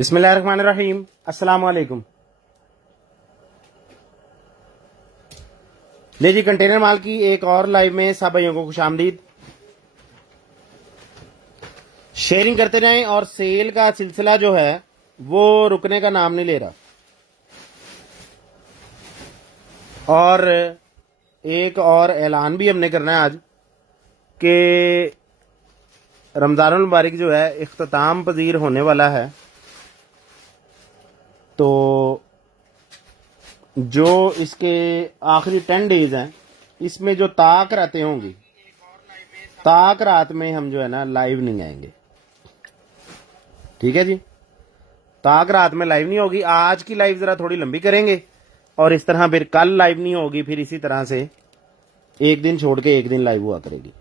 बिस्मिल्लाहिर्रहमानिर्रहीम। अस्सलाम वालेकुम। ले जी, कंटेनर माल की एक और लाइव में सब भाइयों को खुशामदीद। शेयरिंग करते जाएं और सेल का सिलसिला जो है वो रुकने का नाम नहीं ले रहा। और एक और ऐलान भी हमने करना है आज कि रमज़ानुल मुबारक जो है इख्तिताम पजीर होने वाला है, तो जो इसके आखिरी 10 डेज हैं इसमें जो ताक रातें होंगी, ताक रात में हम जो है ना लाइव नहीं आएंगे। ठीक है जी, ताक रात में लाइव नहीं होगी। आज की लाइव जरा थोड़ी लंबी करेंगे और इस तरह फिर कल लाइव नहीं होगी, फिर इसी तरह से एक दिन छोड़ के एक दिन लाइव हुआ करेगी।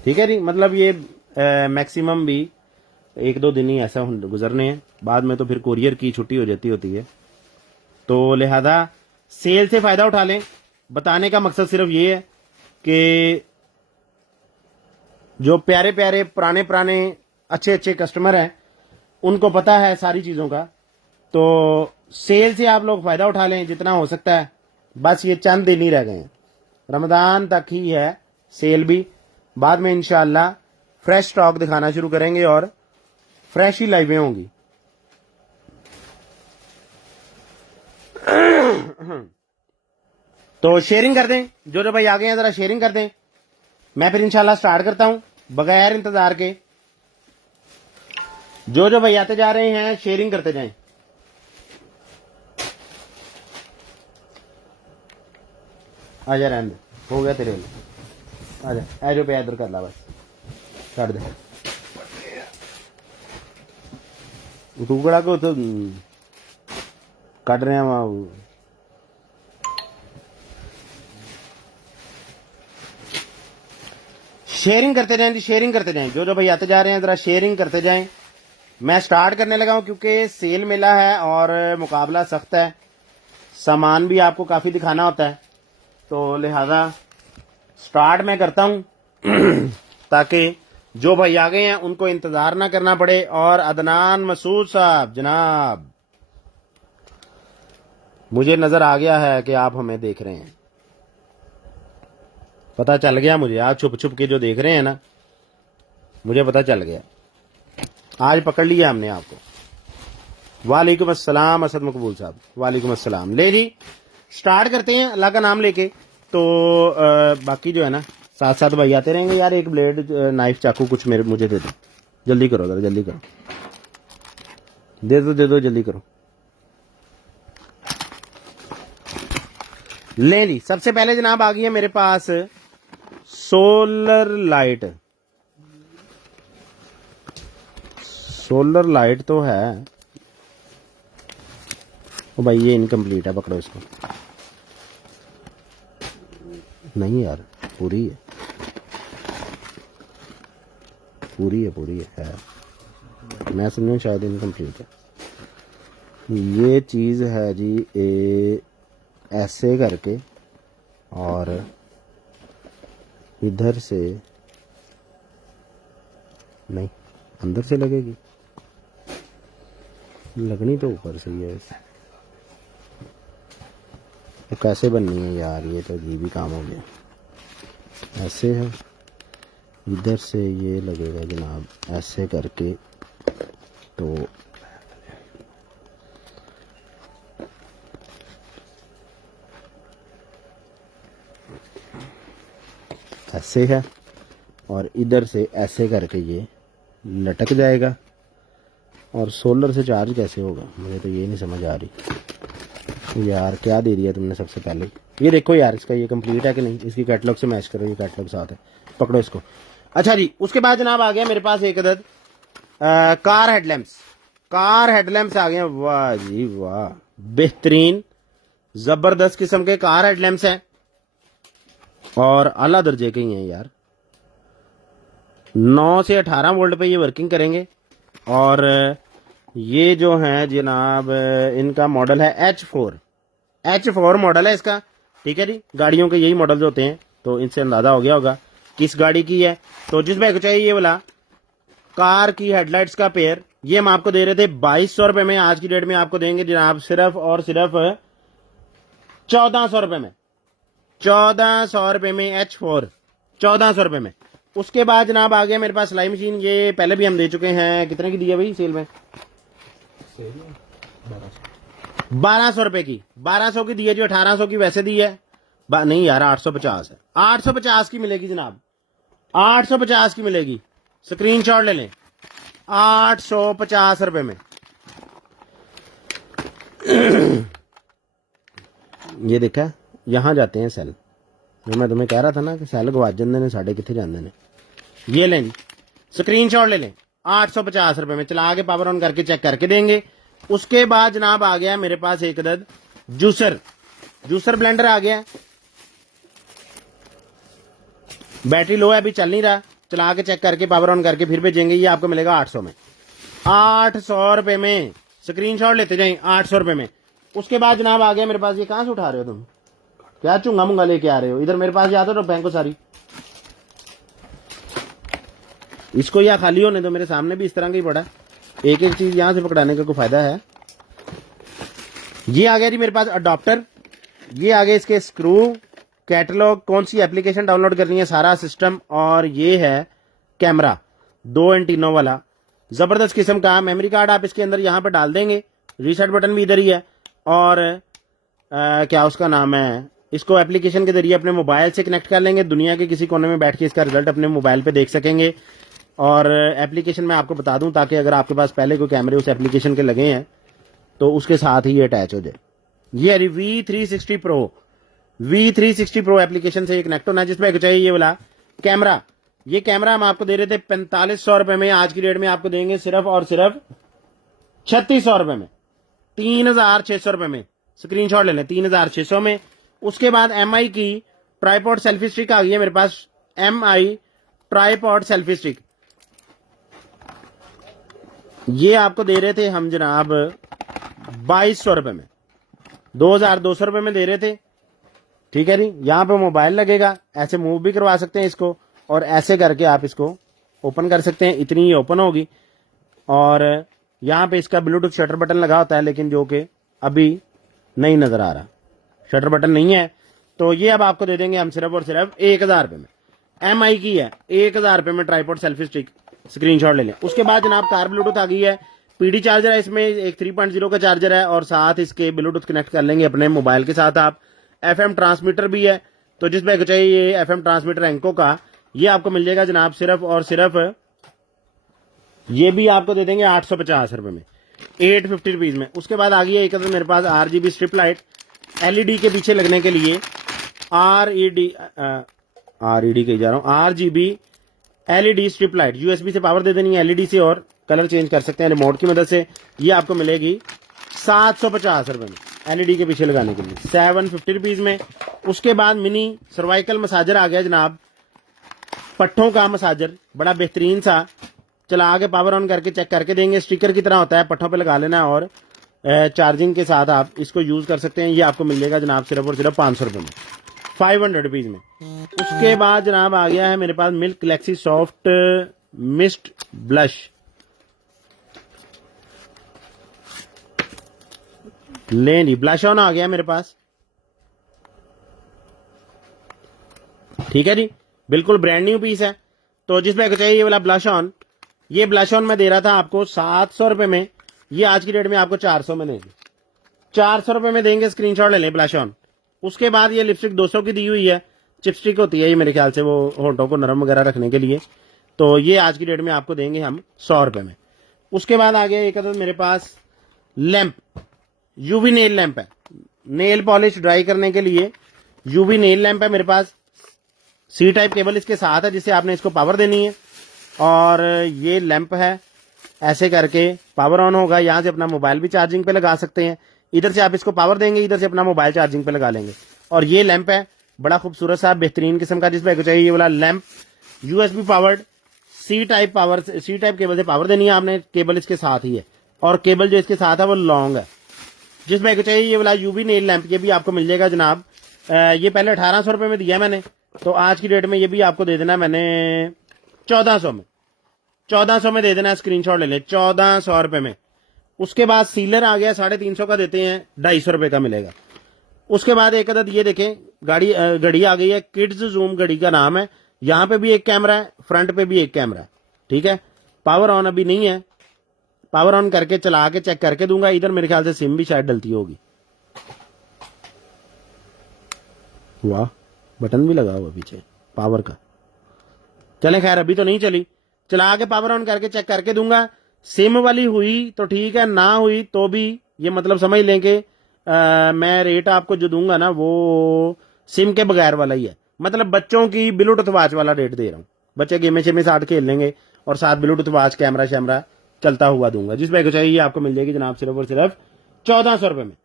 ठीक है जी, मतलब ये मैक्सिमम भी 1-2 दिन ही ऐसा गुजरने हैं, बाद में तो फिर कोरियर की छुट्टी हो जाती होती है। तो लिहाजा सेल से फ़ायदा उठा लें। बताने का मकसद सिर्फ ये है कि जो प्यारे प्यारे पुराने पुराने अच्छे अच्छे कस्टमर हैं उनको पता है सारी चीज़ों का, तो सेल से आप लोग फ़ायदा उठा लें जितना हो सकता है। बस ये चंद दिन ही रह गए हैं, रमज़ान तक ही है सेल भी। बाद में इंशाअल्लाह फ्रेश स्टॉक दिखाना शुरू करेंगे और फ्रेश ही लाइवें होंगी। तो शेयरिंग कर दें, जो भाई आ गए हैं जरा शेयरिंग कर दें। मैं फिर इंशाल्लाह स्टार्ट करता हूं बगैर इंतजार के। जो भाई आते जा रहे हैं शेयरिंग करते जाएं। आजा रहने दे, हो गया तेरे लिए। आजा एजो पे इधर कर ला, बस कर दे टुकड़ा को तो कट रहे हैं वहां। शेयरिंग करते जाएं जी, शेयरिंग करते जाएं। जो भाई आते जा रहे हैं जरा शेयरिंग करते जाएं। मैं स्टार्ट करने लगा हूं क्योंकि सेल मेला है और मुकाबला सख्त है, सामान भी आपको काफी दिखाना होता है, तो लिहाजा स्टार्ट मैं करता हूं ताकि जो भाई आ गए हैं उनको इंतजार ना करना पड़े। और अदनान मसूद साहब जनाब, मुझे नजर आ गया है कि आप हमें देख रहे हैं, पता चल गया मुझे। आप छुप छुप के जो देख रहे हैं ना, मुझे पता चल गया, आज पकड़ लिया हमने आपको। वालेकुम अस्सलाम असद मकबूल साहब, वालेकुम अस्सलाम। ले जी स्टार्ट करते हैं अल्लाह का नाम लेके। तो बाकी जो है ना साथ साथ भाई आते रहेंगे। यार एक ब्लेड नाइफ चाकू कुछ मुझे दे दो, जल्दी करो जरा, जल्दी करो, दे दो जल्दी करो। ले ली, सबसे पहले जनाब आ गई है मेरे पास सोलर लाइट। सोलर लाइट तो है ओ भाई, ये इनकम्प्लीट है, पकड़ो इसको। नहीं यार, पूरी है, पूरी है। मैं समझूं शायद इनकम्प्लीट है। ये चीज है जी ऐसे करके और इधर से नहीं, अंदर से लगेगी, लगनी तो ऊपर से ही है। तो कैसे बननी है यार, ये तो अजीब ही काम हो गया। ऐसे है, इधर से ये लगेगा जनाब ऐसे करके, तो ऐसे है और इधर से ऐसे करके ये लटक जाएगा। और सोलर से चार्ज कैसे होगा, मुझे तो ये नहीं समझ आ रही यार। क्या दे दिया तुमने सबसे पहले? ये देखो यार, इसका ये कंप्लीट है कि नहीं, इसकी कैटलॉग से मैच करो, ये कैटलॉग साथ है, पकड़ो इसको। अच्छा जी, उसके बाद जनाब आ गया मेरे पास एक अदद कार हेडलैम्प्स। कार हेडलैम्प्स आ गए। वाह जी वाह, बेहतरीन जबरदस्त किस्म के कार हेडलैम्प्स हैं और आला दर्जे के ही हैं यार। 9 से 18 वोल्ट पे ये वर्किंग करेंगे। और ये जो है जनाब इनका मॉडल है H4 मॉडल है इसका। ठीक है जी, गाड़ियों के यही मॉडल्स होते हैं, तो इनसे अंदाजा हो गया होगा किस गाड़ी की है। तो जिस भाई को चाहिए ये वाला कार की हेडलाइट्स का पेयर, ये हम आपको दे रहे थे 2200 रुपए में, आज की डेट में आपको देंगे जनाब सिर्फ और सिर्फ 1400 रुपए में, 1400 रुपए में H4, 1400 रुपए में। उसके बाद जनाब आ गया मेरे पास सिलाई मशीन, ये पहले भी हम दे चुके हैं, कितने की दी है भाई सेल में? 1200 रुपए की, 1200 की दी है, जो 1800 की वैसे दी है। नहीं यार 850 है, 850 की मिलेगी जनाब, 850 की मिलेगी, स्क्रीनशॉट ले लें, 850 रुपए में। ये देखा, यहां जाते हैं सेल, जो मैं तुम्हें कह रहा था ना कि सेल गवाच जाते ने साढ़े कितने जाते ने। ये लें, स्क्रीनशॉट ले लें, 850 रुपए में। चला के पावर ऑन करके चेक करके देंगे। उसके बाद जनाब आ गया मेरे पास एक अदद जूसर, जूसर ब्लेंडर आ गया, बैटरी लो है, अभी चल नहीं रहा, चला के चेक करके पावर ऑन करके फिर भेजेंगे। ये आपको मिलेगा 800 में, 800 रुपए में, स्क्रीनशॉट लेते जाएं, 800 रुपए में। उसके बाद जनाब आ गया मेरे पास, ये कहां से उठा रहे हो तुम, क्या चुंगा मुंगा लेके आ रहे हो इधर मेरे पास? या तो बैंक को सारी, इसको या खाली होने दो, मेरे सामने भी इस तरह का ही पड़ा, एक एक चीज यहां से पकड़ाने का कोई फायदा है? ये आ गया जी मेरे पास अडॉप्टर, ये आ गए इसके स्क्रू, कैटलॉग, कौन सी एप्लीकेशन डाउनलोड करनी है, सारा सिस्टम, और ये है कैमरा 2 एंटीनो वाला, जबरदस्त किस्म का। मेमोरी कार्ड आप इसके अंदर यहां पर डाल देंगे, रीसेट बटन भी इधर ही है, और क्या उसका नाम है, इसको एप्लीकेशन के जरिए अपने मोबाइल से कनेक्ट कर लेंगे, दुनिया के किसी कोने में बैठ के इसका रिजल्ट अपने मोबाइल पे देख सकेंगे। और एप्लीकेशन मैं आपको बता दूं, ताकि अगर आपके पास पहले कोई कैमरे उस एप्लीकेशन के लगे हैं तो उसके साथ ही ये अटैच हो जाए। ये V360 Pro, V360 Pro application से ये कनेक्ट होना है, जिसमें चाहिए ये वाला कैमरा। ये कैमरा हम आपको दे रहे थे 4500 रुपए में, आज की डेट में आपको देंगे सिर्फ और सिर्फ 3600 रुपए में, 3600 रुपए में, स्क्रीनशॉट ले लें, 3600 में। उसके बाद MI की ट्राइपॉड सेल्फी स्टिक आ गई है मेरे पास, MI ट्राइपॉड सेल्फी स्टिक, ये आपको दे रहे थे हम जनाब 2200 रुपए में, 2200 रुपए में दे रहे थे, ठीक है जी। यहां पे मोबाइल लगेगा, ऐसे मूव भी करवा सकते हैं इसको, और ऐसे करके आप इसको ओपन कर सकते हैं, इतनी ही ओपन होगी। और यहां पे इसका ब्लूटूथ शटर बटन लगा होता है, लेकिन जो कि अभी नहीं नजर आ रहा, शटर बटन नहीं है। तो ये अब आपको दे देंगे हम सिर्फ और सिर्फ 1000 रुपए में, MI की है, 1000 रुपए में ट्राइपॉड सेल्फी स्टिक, स्क्रीनशॉट ले लें। उसके बाद जनाब कार ब्लूटूथ आ गई है, PD चार्जर है इसमें, एक 3.0 का चार्जर है, और साथ इसके ब्लूटूथ कनेक्ट कर लेंगे अपने मोबाइल के साथ आप। FM ट्रांसमीटर भी है, तो जिस पे चाहिए FM ट्रांसमीटर एंको का, ये आपको मिल जाएगा जनाब सिर्फ और सिर्फ, ये भी आपको दे देंगे 850 रुपए में, 850 रुपीज में। उसके बाद आ गई है एक मेरे पास RGB स्ट्रिप लाइट, LED के पीछे लगने के लिए, RED के जा रहा हूं, RGB LED strip light, USB से पावर दे देनी है LED से, और कलर चेंज कर सकते हैं रिमोट की मदद से। ये आपको मिलेगी 750 रुपए में, LED के पीछे लगाने के लिए 750 रुपीज में। उसके बाद मिनी सर्वाइकल मसाजर आ गया जनाब, पट्ठों का मसाजर, बड़ा बेहतरीन सा, चला के पावर ऑन करके चेक करके देंगे, स्टिकर की तरह होता है, पट्ठों पे लगा लेना है, और चार्जिंग के साथ आप इसको यूज कर सकते हैं। ये आपको मिल जाएगा जनाब सिर्फ और सिर्फ 500 रुपए में, 500 रुपीज में। उसके बाद जनाब आ गया है मेरे पास milk Lexi soft mist blush, लें जी, ब्लश ऑन आ गया मेरे पास, ठीक है जी, बिल्कुल ब्रांड न्यू पीस है। तो जिसमें चाहिए ये वाला ब्लश ऑन, ये ब्लश ऑन मैं दे रहा था आपको 700 रुपए में, ये आज की डेट में आपको 400 में देंगे, 400 रुपए में देंगे, स्क्रीनशॉट ले लें, ब्लश ऑन। उसके बाद ये लिपस्टिक 200 की दी हुई है, चिपस्टिक होती है ये मेरे ख्याल से, वो होंठों को नरम वगैरह रखने के लिए, तो ये आज की डेट में आपको देंगे हम 100 रुपए में। उसके बाद आ गया एक अदद मेरे पास लैंप, UV नेल लैंप है, नेल पॉलिश ड्राई करने के लिए UV नेल लैंप है मेरे पास, C टाइप केबल इसके साथ है, जिससे आपने इसको पावर देनी है, और ये लैंप है, ऐसे करके पावर ऑन होगा, यहां से अपना मोबाइल भी चार्जिंग पे लगा सकते हैं, इधर से आप इसको पावर देंगे, इधर से अपना मोबाइल चार्जिंग पे लगा लेंगे। और ये लैंप है बड़ा खूबसूरत सा बेहतरीन किस्म का, जिसमें चाहिए ये वाला lamp, USB powered, C type cable से पावर देनी है आपने, केबल इसके साथ ही है, और केबल जो इसके साथ है वो लॉन्ग है। जिसमें चाहिए ये वाला UV नेल लैंप, ये भी आपको मिल जाएगा जनाब, ये पहले 1800 रुपए में दिया मैंने, तो आज की डेट में ये भी आपको दे देना मैंने 1400 में, 1400 में दे देना, स्क्रीनशॉट ले ले, 1400 रुपए में। उसके बाद सीलर आ गया 350 का देते हैं, 250 रुपए का मिलेगा। उसके बाद एक अदद ये देखें घड़ी आ गई है, किड्स जूम घड़ी का नाम है। यहां पे भी एक कैमरा है, फ्रंट पे भी एक कैमरा है, ठीक है। पावर ऑन अभी नहीं है, पावर ऑन करके चला के चेक करके दूंगा। इधर मेरे ख्याल से सिम भी शायद डलती होगी। वाह, बटन भी लगा हुआ पीछे पावर का। चले खैर अभी तो नहीं चली, चला के पावर ऑन करके चेक करके दूंगा। सिम वाली हुई तो ठीक है, ना हुई तो भी ये मतलब समझ लें कि मैं रेट आपको जो दूंगा ना वो सिम के बगैर वाला ही है। मतलब बच्चों की ब्लूटूथ वॉच वाला रेट दे रहा हूँ। बच्चे गेमे शेमे साथ खेल लेंगे और साथ ब्लूटूथ वॉच कैमरा शैमरा चलता हुआ दूंगा। जिस भाई को चाहिए आपको मिल जाएगी जनाब सिर्फ और सिर्फ 1400 रुपए में।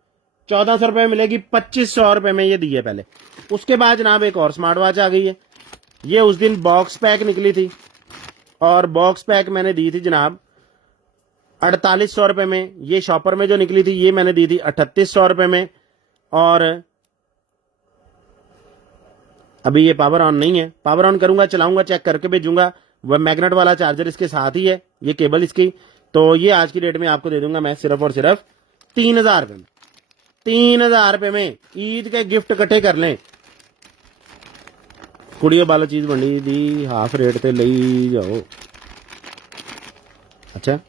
1400 रुपए में मिलेगी, 2500 रुपए में ये दी है पहले। उसके बाद जनाब एक और स्मार्ट वॉच आ गई है। ये उस दिन बॉक्स पैक निकली थी और बॉक्स पैक मैंने दी थी जनाब 4800 रुपए में। ये शॉपर में जो निकली थी ये मैंने दी थी 3800 रुपए में। और अभी ये पावर ऑन नहीं है, पावर ऑन करूंगा, चलाऊंगा, चेक करके भेजूंगा। वह मैग्नेट वाला चार्जर इसके साथ ही है, ये केबल इसकी। तो ये आज की डेट में आपको दे दूंगा मैं सिर्फ और सिर्फ 3000 रुपए में। 3000 रुपए में ईद के गिफ्ट इकट्ठे कर लें। कुड़ियों वाला चीज बनी दी हाफ रेट पे ले जाओ। अच्छा,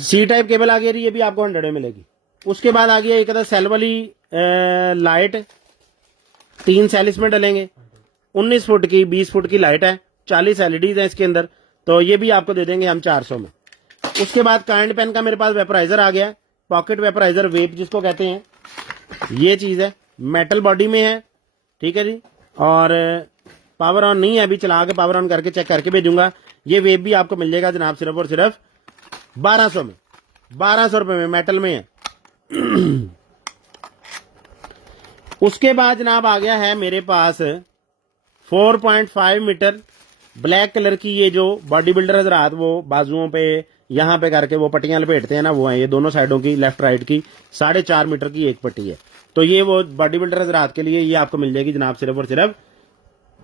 सी टाइप केबल आ गई, ये भी आपको 100 में मिलेगी। उसके बाद आ गया एक सेल वाली लाइट, 3 सेल इसमें डलेंगे। 19 फुट की 20 फुट की लाइट है, 40 एलईडीज है इसके अंदर। तो ये भी आपको दे देंगे हम 400 में। उसके बाद काइंड पेन का मेरे पास वेपराइजर आ गया, पॉकेट वेपराइजर, वेप जिसको कहते हैं। ये चीज है, मेटल बॉडी में है, ठीक है जी। और पावर ऑन नहीं है अभी, चला के पावर ऑन करके चेक करके भेजूंगा। ये वेप भी आपको मिल जाएगा जनाब सिर्फ और सिर्फ 1200 में। 1200 रुपए में मेटल में है। उसके बाद जनाब आ गया है मेरे पास 4.5 मीटर ब्लैक कलर की, ये जो बॉडी बिल्डर हजरात वो बाजुओं पे यहां पे करके वो पट्टियां लपेटते हैं ना, वो है ये दोनों साइडों की, लेफ्ट राइट की 4.5 मीटर की एक पट्टी है। तो ये वो बॉडी बिल्डर हजरात के लिए ये आपको मिल जाएगी जनाब सिर्फ और सिर्फ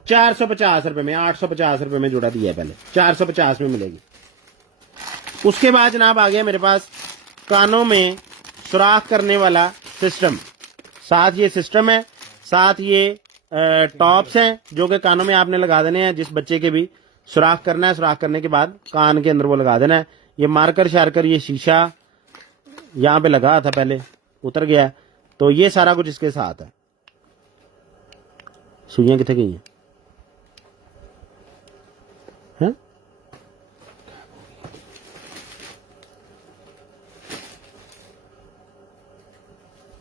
450 रुपए में। 850 रुपए में जुड़ा दिया है पहले, 450 में मिलेगी। उसके बाद जनाब आ गया मेरे पास कानों में सुराख करने वाला सिस्टम। साथ ये सिस्टम है, साथ ये टॉप्स हैं जो कि कानों में आपने लगा देने हैं। जिस बच्चे के भी सुराख करना है, सुराख करने के बाद कान के अंदर वो लगा देना है। ये मार्कर शार्कर, ये शीशा यहाँ पे लगा था पहले, उतर गया। तो ये सारा कुछ इसके साथ है। सुइयां कितने गई हैं? है?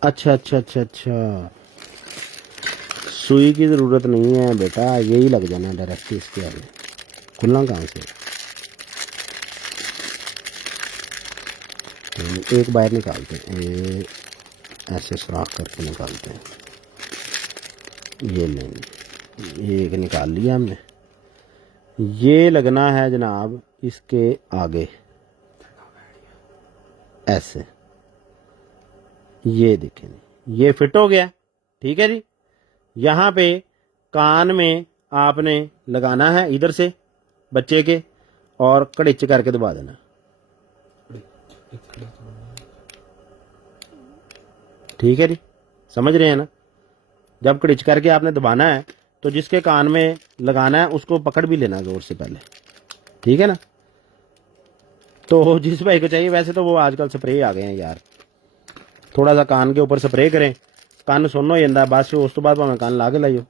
अच्छा अच्छा अच्छा अच्छा, सुई की जरूरत नहीं है बेटा, यही लग जाना डायरेक्ट इसके आगे। खुलना कहाँ से? एक बाहर निकालते हैं, ये ऐसे सुराख करके निकालते हैं। ये नहीं, ये एक निकाल लिया हमने। ये लगना है जनाब इसके आगे ऐसे, ये देखें, ये फिट हो गया, ठीक है जी। यहां पे कान में आपने लगाना है इधर से बच्चे के, और कड़िच करके दबा देना। ठीक है जी, समझ रहे हैं ना? जब कड़िच करके आपने दबाना है तो जिसके कान में लगाना है उसको पकड़ भी लेना जोर से पहले, ठीक है ना? तो जिस भाई को चाहिए, वैसे तो वो आजकल स्प्रे आ गए हैं यार, थोड़ा सा कान के ऊपर स्प्रे करें, कान सुन हो जाता है बस। उस तो बाद भावें कान ला के लाइयो।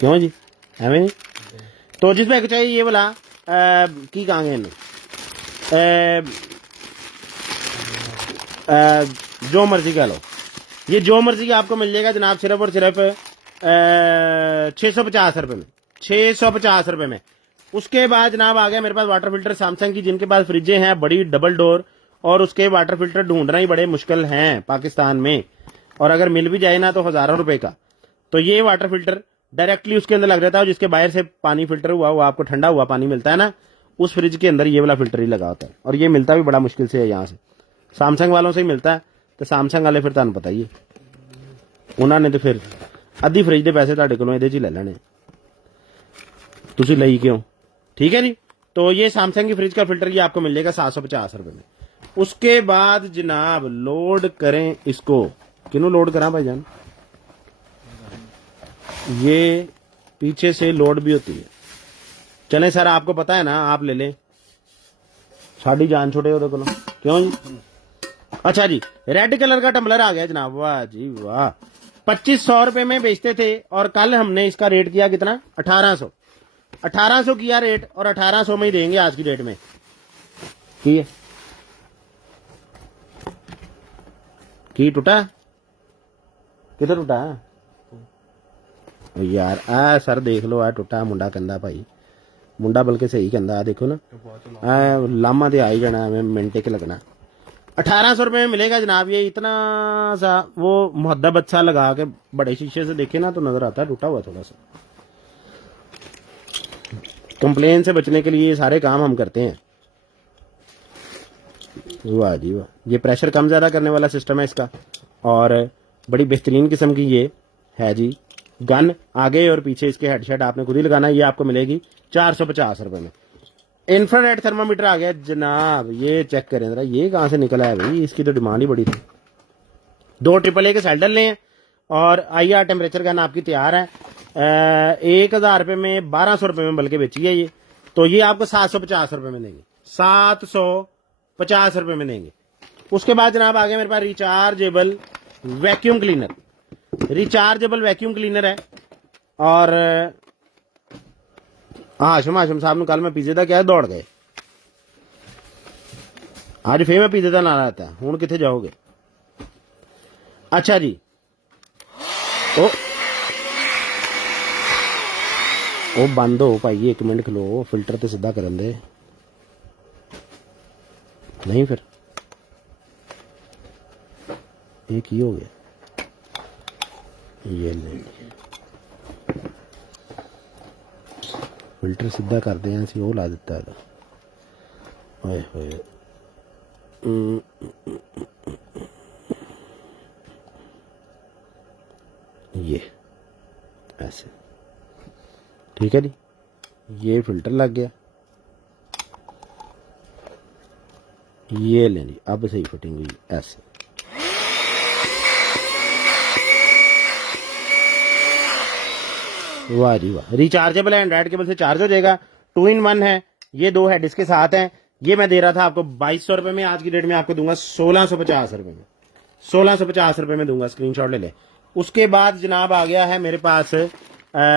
क्यों जी, एवं नहीं? तो जिस भाई को चाहिए ये वाला की कहेंगे इन्हें, जो मर्जी कह लो, ये जो मर्जी का आपको मिल जाएगा जनाब सिर्फ और सिर्फ 650 रुपए में। 650 रुपए में। उसके बाद जनाब आ गया मेरे पास वाटर फिल्टर सैमसंग की, जिनके पास फ्रिजें हैं बड़ी डबल डोर, और उसके वाटर फिल्टर ढूंढना ही बड़े मुश्किल हैं पाकिस्तान में, और अगर मिल भी जाए ना तो हजारों रुपए का। तो ये वाटर फिल्टर डायरेक्टली उसके अंदर लग जाता है, जिसके बाहर से पानी फिल्टर हुआ वो आपको ठंडा हुआ पानी मिलता है ना, उस फ्रिज के अंदर ये वाला फिल्टर ही लगा होता है। और ये मिलता भी बड़ा मुश्किल से है, यहाँ से सैमसंग वालों से ही मिलता है। तो सैमसंग वाले फिर तुहानू पता ही है, उन्होंने तो फिर ਅੱਧੀ ਫ੍ਰਿਜ ਦੇ पैसे ਤੁਹਾਡੇ ਕੋਲੋਂ ਇਹਦੇ 'ਚ ਹੀ ਲੈ ਲੈਣੇ, ਤੁਸੀਂ ਲਈ क्यों? ठीक है जी। तो ये सैमसंग की फ्रिज का फिल्टर ये आपको मिल जाएगा 750 रुपए में। उसके बाद जनाब लोड करें इसको, क्यों लोड करा भाईजान, ये पीछे से लोड भी होती है। चले सर आपको पता है ना, आप ले लें, साड़ी जान छोटे हो को, क्यों जी? अच्छा जी, रेड कलर का टम्बलर आ गया जनाब, वाह जी वाह। 2500 रुपए में बेचते थे और कल हमने इसका रेट किया कितना, 1800 किया रेट, और 1800 में ही देंगे आज की डेट में। की है की टूटा, किधर टूटा यार? आ सर देख लो, आ टूटा मुंडा कहंदा भाई, मुंडा बल्कि सही कहंदा, आ देखो ना, आ लामा ते आई जाना, मिनटे के लगना। 1800 रुपए में मिलेगा जनाब ये। इतना सा वो मुहद्दब अच्छा लगा के बड़े शीशे से देखे ना तो नजर आता है टूटा हुआ थोड़ा सा। कंप्लेन से बचने के लिए ये सारे काम हम करते हैं। वाह जी वाह, ये प्रेशर कम ज्यादा करने वाला सिस्टम है इसका, और बड़ी बेहतरीन किस्म की ये है जी गन। आगे और पीछे इसके हेडशेट आपने खुद ही लगाना है। ये आपको मिलेगी 450 रुपए में। इंफ्रारेड थर्मामीटर आ गया जनाब, ये चेक करें जरा, ये कहां से निकला है भाई, इसकी तो डिमांड ही बड़ी थी। 2 AAA के सेल डल लें और IR टेम्परेचर गन आपकी तैयार है। 1000 रुपए में, 1200 रुपए में बल्कि बेची है ये, तो ये आपको 750 रुपए में देंगे, 750 रुपए में देंगे। उसके बाद जनाब आ गया मेरे पास rechargeable vacuum cleaner. Rechargeable vacuum cleaner है, और हाशम साहब ने कल मैं पीजे का क्या दौड़ गए, आज फिर मैं पीजे का नारा आता है, हूं कितने जाओगे? अच्छा जी, ओ बंद हो भाई, 1 मिनट खलो, फिल्टर तो सीधा करन दे, नहीं फिर एक ही हो गया, ये ले फिल्टर सीधा करते हैं, वो ला दिता है। ओए होए, ये ऐसे ठीक है जी, ये फिल्टर लग गया, ये ले जी, अब सही फिटिंग हुई ऐसे। वाह जी वाह, रिचार्जेबल है, एंड्रॉइड केबल से चार्ज हो जाएगा, 2 in 1 है, ये 2 हेड इसके साथ हैं। ये मैं दे रहा था आपको 2200 रुपए में, आज की डेट में आपको दूंगा 1650 रुपए में, 1650 रुपए में दूंगा, स्क्रीनशॉट ले ले। उसके बाद जनाब आ गया है मेरे पास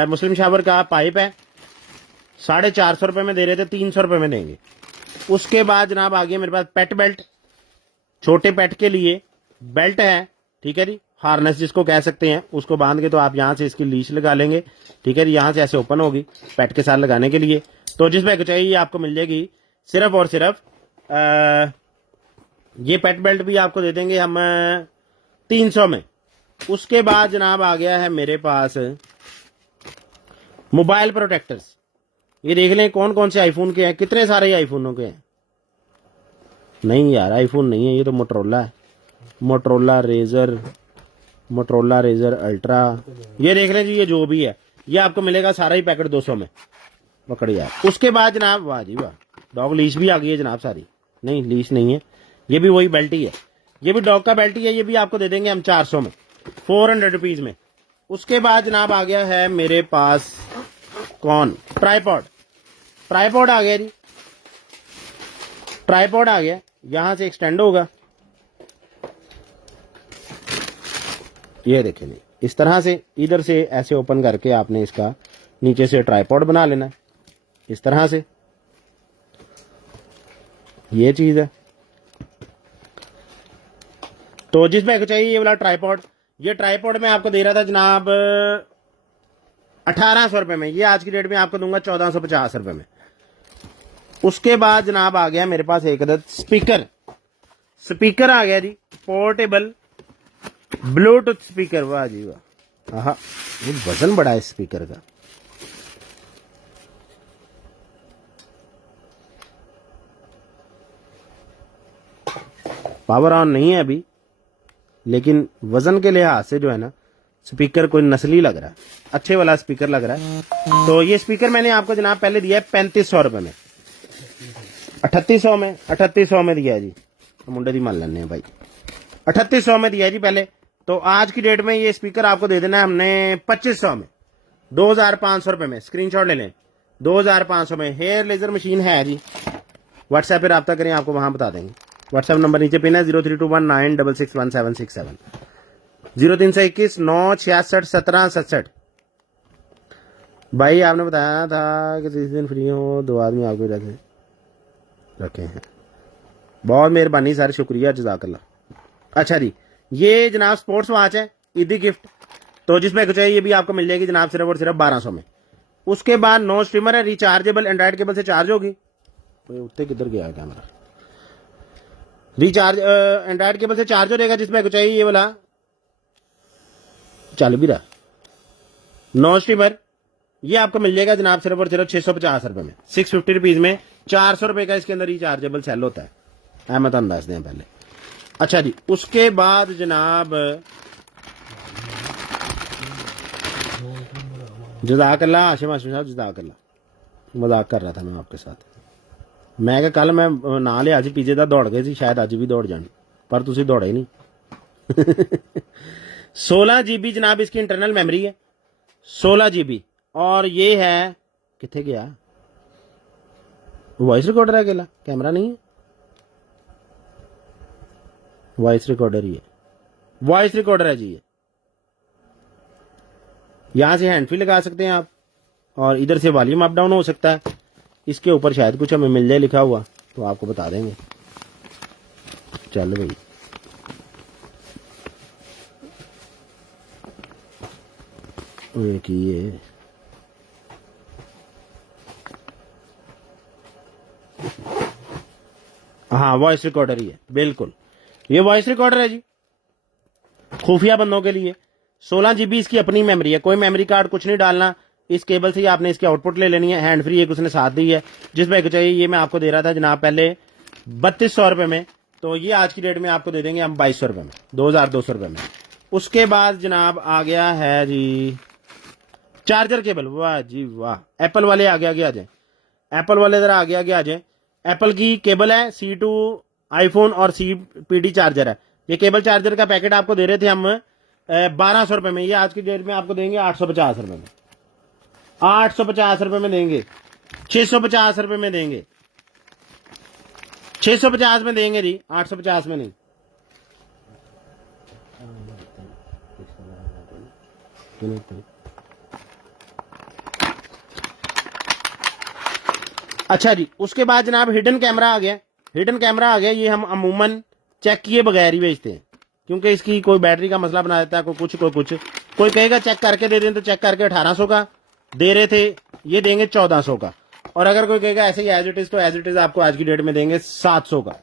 मुस्लिम शावर का पाइप है, 450 रुपए में दे रहे थे, 300 रुपए में देंगे। उसके बाद जनाब आ गया मेरे पास पेट बेल्ट, छोटे पेट के लिए बेल्ट है, ठीक है जी, हार्नेस जिसको कह सकते हैं, उसको बांध के तो आप यहाँ से इसकी लीश लगा लेंगे, ठीक है जी, यहाँ से ऐसे ओपन होगी पेट के साथ लगाने के लिए। तो जिसमें चाहिए आपको मिल जाएगी सिर्फ और सिर्फ ये पेट बेल्ट भी आपको दे देंगे हम 300 में। उसके बाद जनाब आ गया है मेरे पास मोबाइल प्रोटेक्टर्स, ये देख लें कौन कौन से आईफोन के हैं, कितने सारे आईफोनों के हैं। नहीं यार आईफोन नहीं है, ये तो मोटरोला है, मोटरोला रेजर अल्ट्रा, ये देख लें जी, ये जो भी है ये आपको मिलेगा सारा ही पैकेट 200 में, पकड़िए आप। उसके बाद जनाब वाह जी वाह, डॉग लीश भी आ गई है जनाब सारी, नहीं लीश नहीं है, ये भी वही बेल्ट ही है, ये भी डॉग का बेल्ट ही है, ये भी आपको दे देंगे हम 400 में, 400 रुपीज में। उसके बाद जनाब आ गया है मेरे पास कौन, ट्राईपॉड आ गया जी, ट्राईपॉड आ गया, यहां से एक्सटेंड होगा, ये देखें जी, इस तरह से इधर से ऐसे ओपन करके आपने इसका नीचे से ट्राईपॉड बना लेना है, इस तरह से, ये चीज है। तो जिसमें चाहिए ये वाला ट्राईपॉड, ये ट्राईपॉड मैं आपको दे रहा था जनाब 1800 रुपए में, ये आज की डेट में आपको दूंगा 1450 रुपए में। उसके बाद जनाब आ गया मेरे पास एक अदद स्पीकर आ गया जी, पोर्टेबल ब्लूटूथ स्पीकर, वाह जी वाह, हाँ ये वजन बड़ा है इस स्पीकर का। पावर ऑन नहीं है अभी, लेकिन वजन के लिहाज से जो है ना स्पीकर कोई नस्ली लग रहा है, अच्छे वाला स्पीकर लग रहा है। तो ये स्पीकर मैंने आपको जनाब पहले दिया है 3500 रुपए में, 3800 में, 3800 में दिया है जी, मुंडे दी मान लेने भाई, 3800 में दिया है जी पहले। तो आज की डेट में ये स्पीकर आपको दे देना है हमने 2500 में, 2500 रुपए में। स्क्रीनशॉट ले लें, 2500 में। हेयर लेजर मशीन है जी, व्हाट्सएप पे रब्ता करें, आपको वहां बता देंगे। व्हाट्सएप नंबर नीचे पिन है 032196616767, 0321 966 1767। भाई आपने बताया था कि जिस दिन फ्री हो 2 आदमी आपको रहते रखे हैं, बहुत मेहरबानी सर, शुक्रिया, जज़ाकल्लाह। अच्छा जी, ये जनाब स्पोर्ट्स वॉच है, ईदी गिफ्ट, तो जिसमें कुछ है ये भी आपको मिल जाएगी जनाब सिर्फ और सिर्फ 1200 में। उसके बाद नो स्ट्रीमर है, रिचार्जेबल, एंड्रॉइड केबल से चार्ज होगी। उत्ते किधर गया कैमरा? रिचार्ज एंड्रॉइड केबल से चार्ज हो जाएगा, जिसमें कुछ है ये वाला चल भी रहा। नो स्ट्रीमर ये आपको मिल जाएगा जनाब सिर्फ और सिर्फ 650 रुपए में, 650 रुपीज में 400 रुपए का इसके अंदर रिचार्जेबल सेल होता है। अहमद अंदाज दें पहले। अच्छा जी, उसके बाद जनाब जज़ाकल्लाह आशिम साहब, जज़ाकल्लाह, मजाक कर रहा था मैं आपके साथ। मैं क्या कल मैं ना लिया जी पीजे का दौड़ गए सी, शायद अज भी दौड़ जानी, पर तुसी दौड़े नहीं। 16 GB जनाब इसकी इंटरनल मेमोरी है, 16 GB। और ये है कितने गया, वॉइस रिकॉर्डर है, अकेला कैमरा नहीं है, वॉइस रिकॉर्डर ही है, वॉइस रिकॉर्डर है जी। ये यहां से हैंड फ्री लगा सकते हैं आप, और इधर से वॉल्यूम अप डाउन हो सकता है। इसके ऊपर शायद कुछ हमें मिल जाए लिखा हुआ, तो आपको बता देंगे। चल भाई, एक ये हाँ, वॉइस रिकॉर्डर ही है, बिल्कुल ये वॉइस रिकॉर्डर है जी, खुफिया बंदों के लिए। 16 GB इसकी अपनी मेमोरी है, कोई मेमोरी कार्ड कुछ नहीं डालना, इस केबल से ही आपने इसकी आउटपुट ले लेनी है। हैंड फ्री एक उसने साथ दी है, जिसमें कुछ चाहिए ये मैं आपको दे रहा था जनाब पहले 3200 रुपए में, तो ये आज की डेट में आपको दे देंगे हम 2200 रुपए में, 2200 रुपए में। उसके बाद जनाब आ गया है जी चार्जर केबल, वाह जी वाह, एप्पल वाले आगे आगे आ जाए, एप्पल वाले जरा आगे आगे आ जाए। एप्पल की केबल है, C2 आईफोन और CPD चार्जर है। ये केबल चार्जर का पैकेट आपको दे रहे थे हम 1200 रुपए में, ये आज की डेट में आपको देंगे 850 रुपए में, 850 रुपए में देंगे, 650 रुपए में देंगे, 650 में देंगे जी, 850 में नहीं। अच्छा जी, उसके बाद जनाब हिडन कैमरा आ गया, हिडन कैमरा आ गया। ये हम अमूमन चेक किए बगैर ही बेचते हैं, क्योंकि इसकी कोई बैटरी का मसला बना देता है, कोई कुछ कोई कुछ। कोई कहेगा चेक करके दे दें, तो चेक करके 1800 का दे रहे थे, ये देंगे 1400 का। और अगर कोई कहेगा ऐसे ही एज इट इज, तो एज इट इज आपको आज की डेट में देंगे 700 का,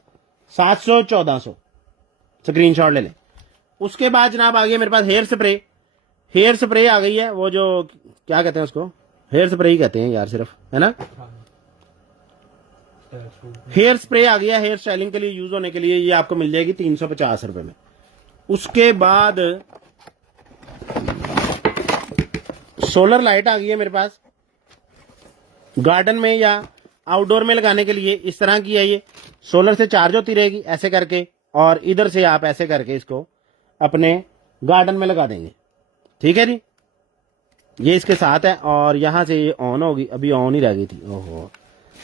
700 1400। स्क्रीनशॉट ले लें। उसके बाद जनाब आ गया मेरे पास हेयर स्प्रे, हेयर स्प्रे आ गई है, वो जो क्या कहते हैं उसको, हेयर स्प्रे ही कहते हैं यार सिर्फ, है ना। हेयर स्प्रे आ गया, हेयर स्टाइलिंग के लिए यूज होने के लिए, ये आपको मिल जाएगी 350 रुपए में। उसके बाद सोलर लाइट आ गई है मेरे पास, गार्डन में या आउटडोर में लगाने के लिए। इस तरह की है, ये सोलर से चार्ज होती रहेगी ऐसे करके, और इधर से आप ऐसे करके इसको अपने गार्डन में लगा देंगे, ठीक है जी। ये इसके साथ है, और यहां से ये ऑन होगी, अभी ऑन ही रह गई थी, ओहो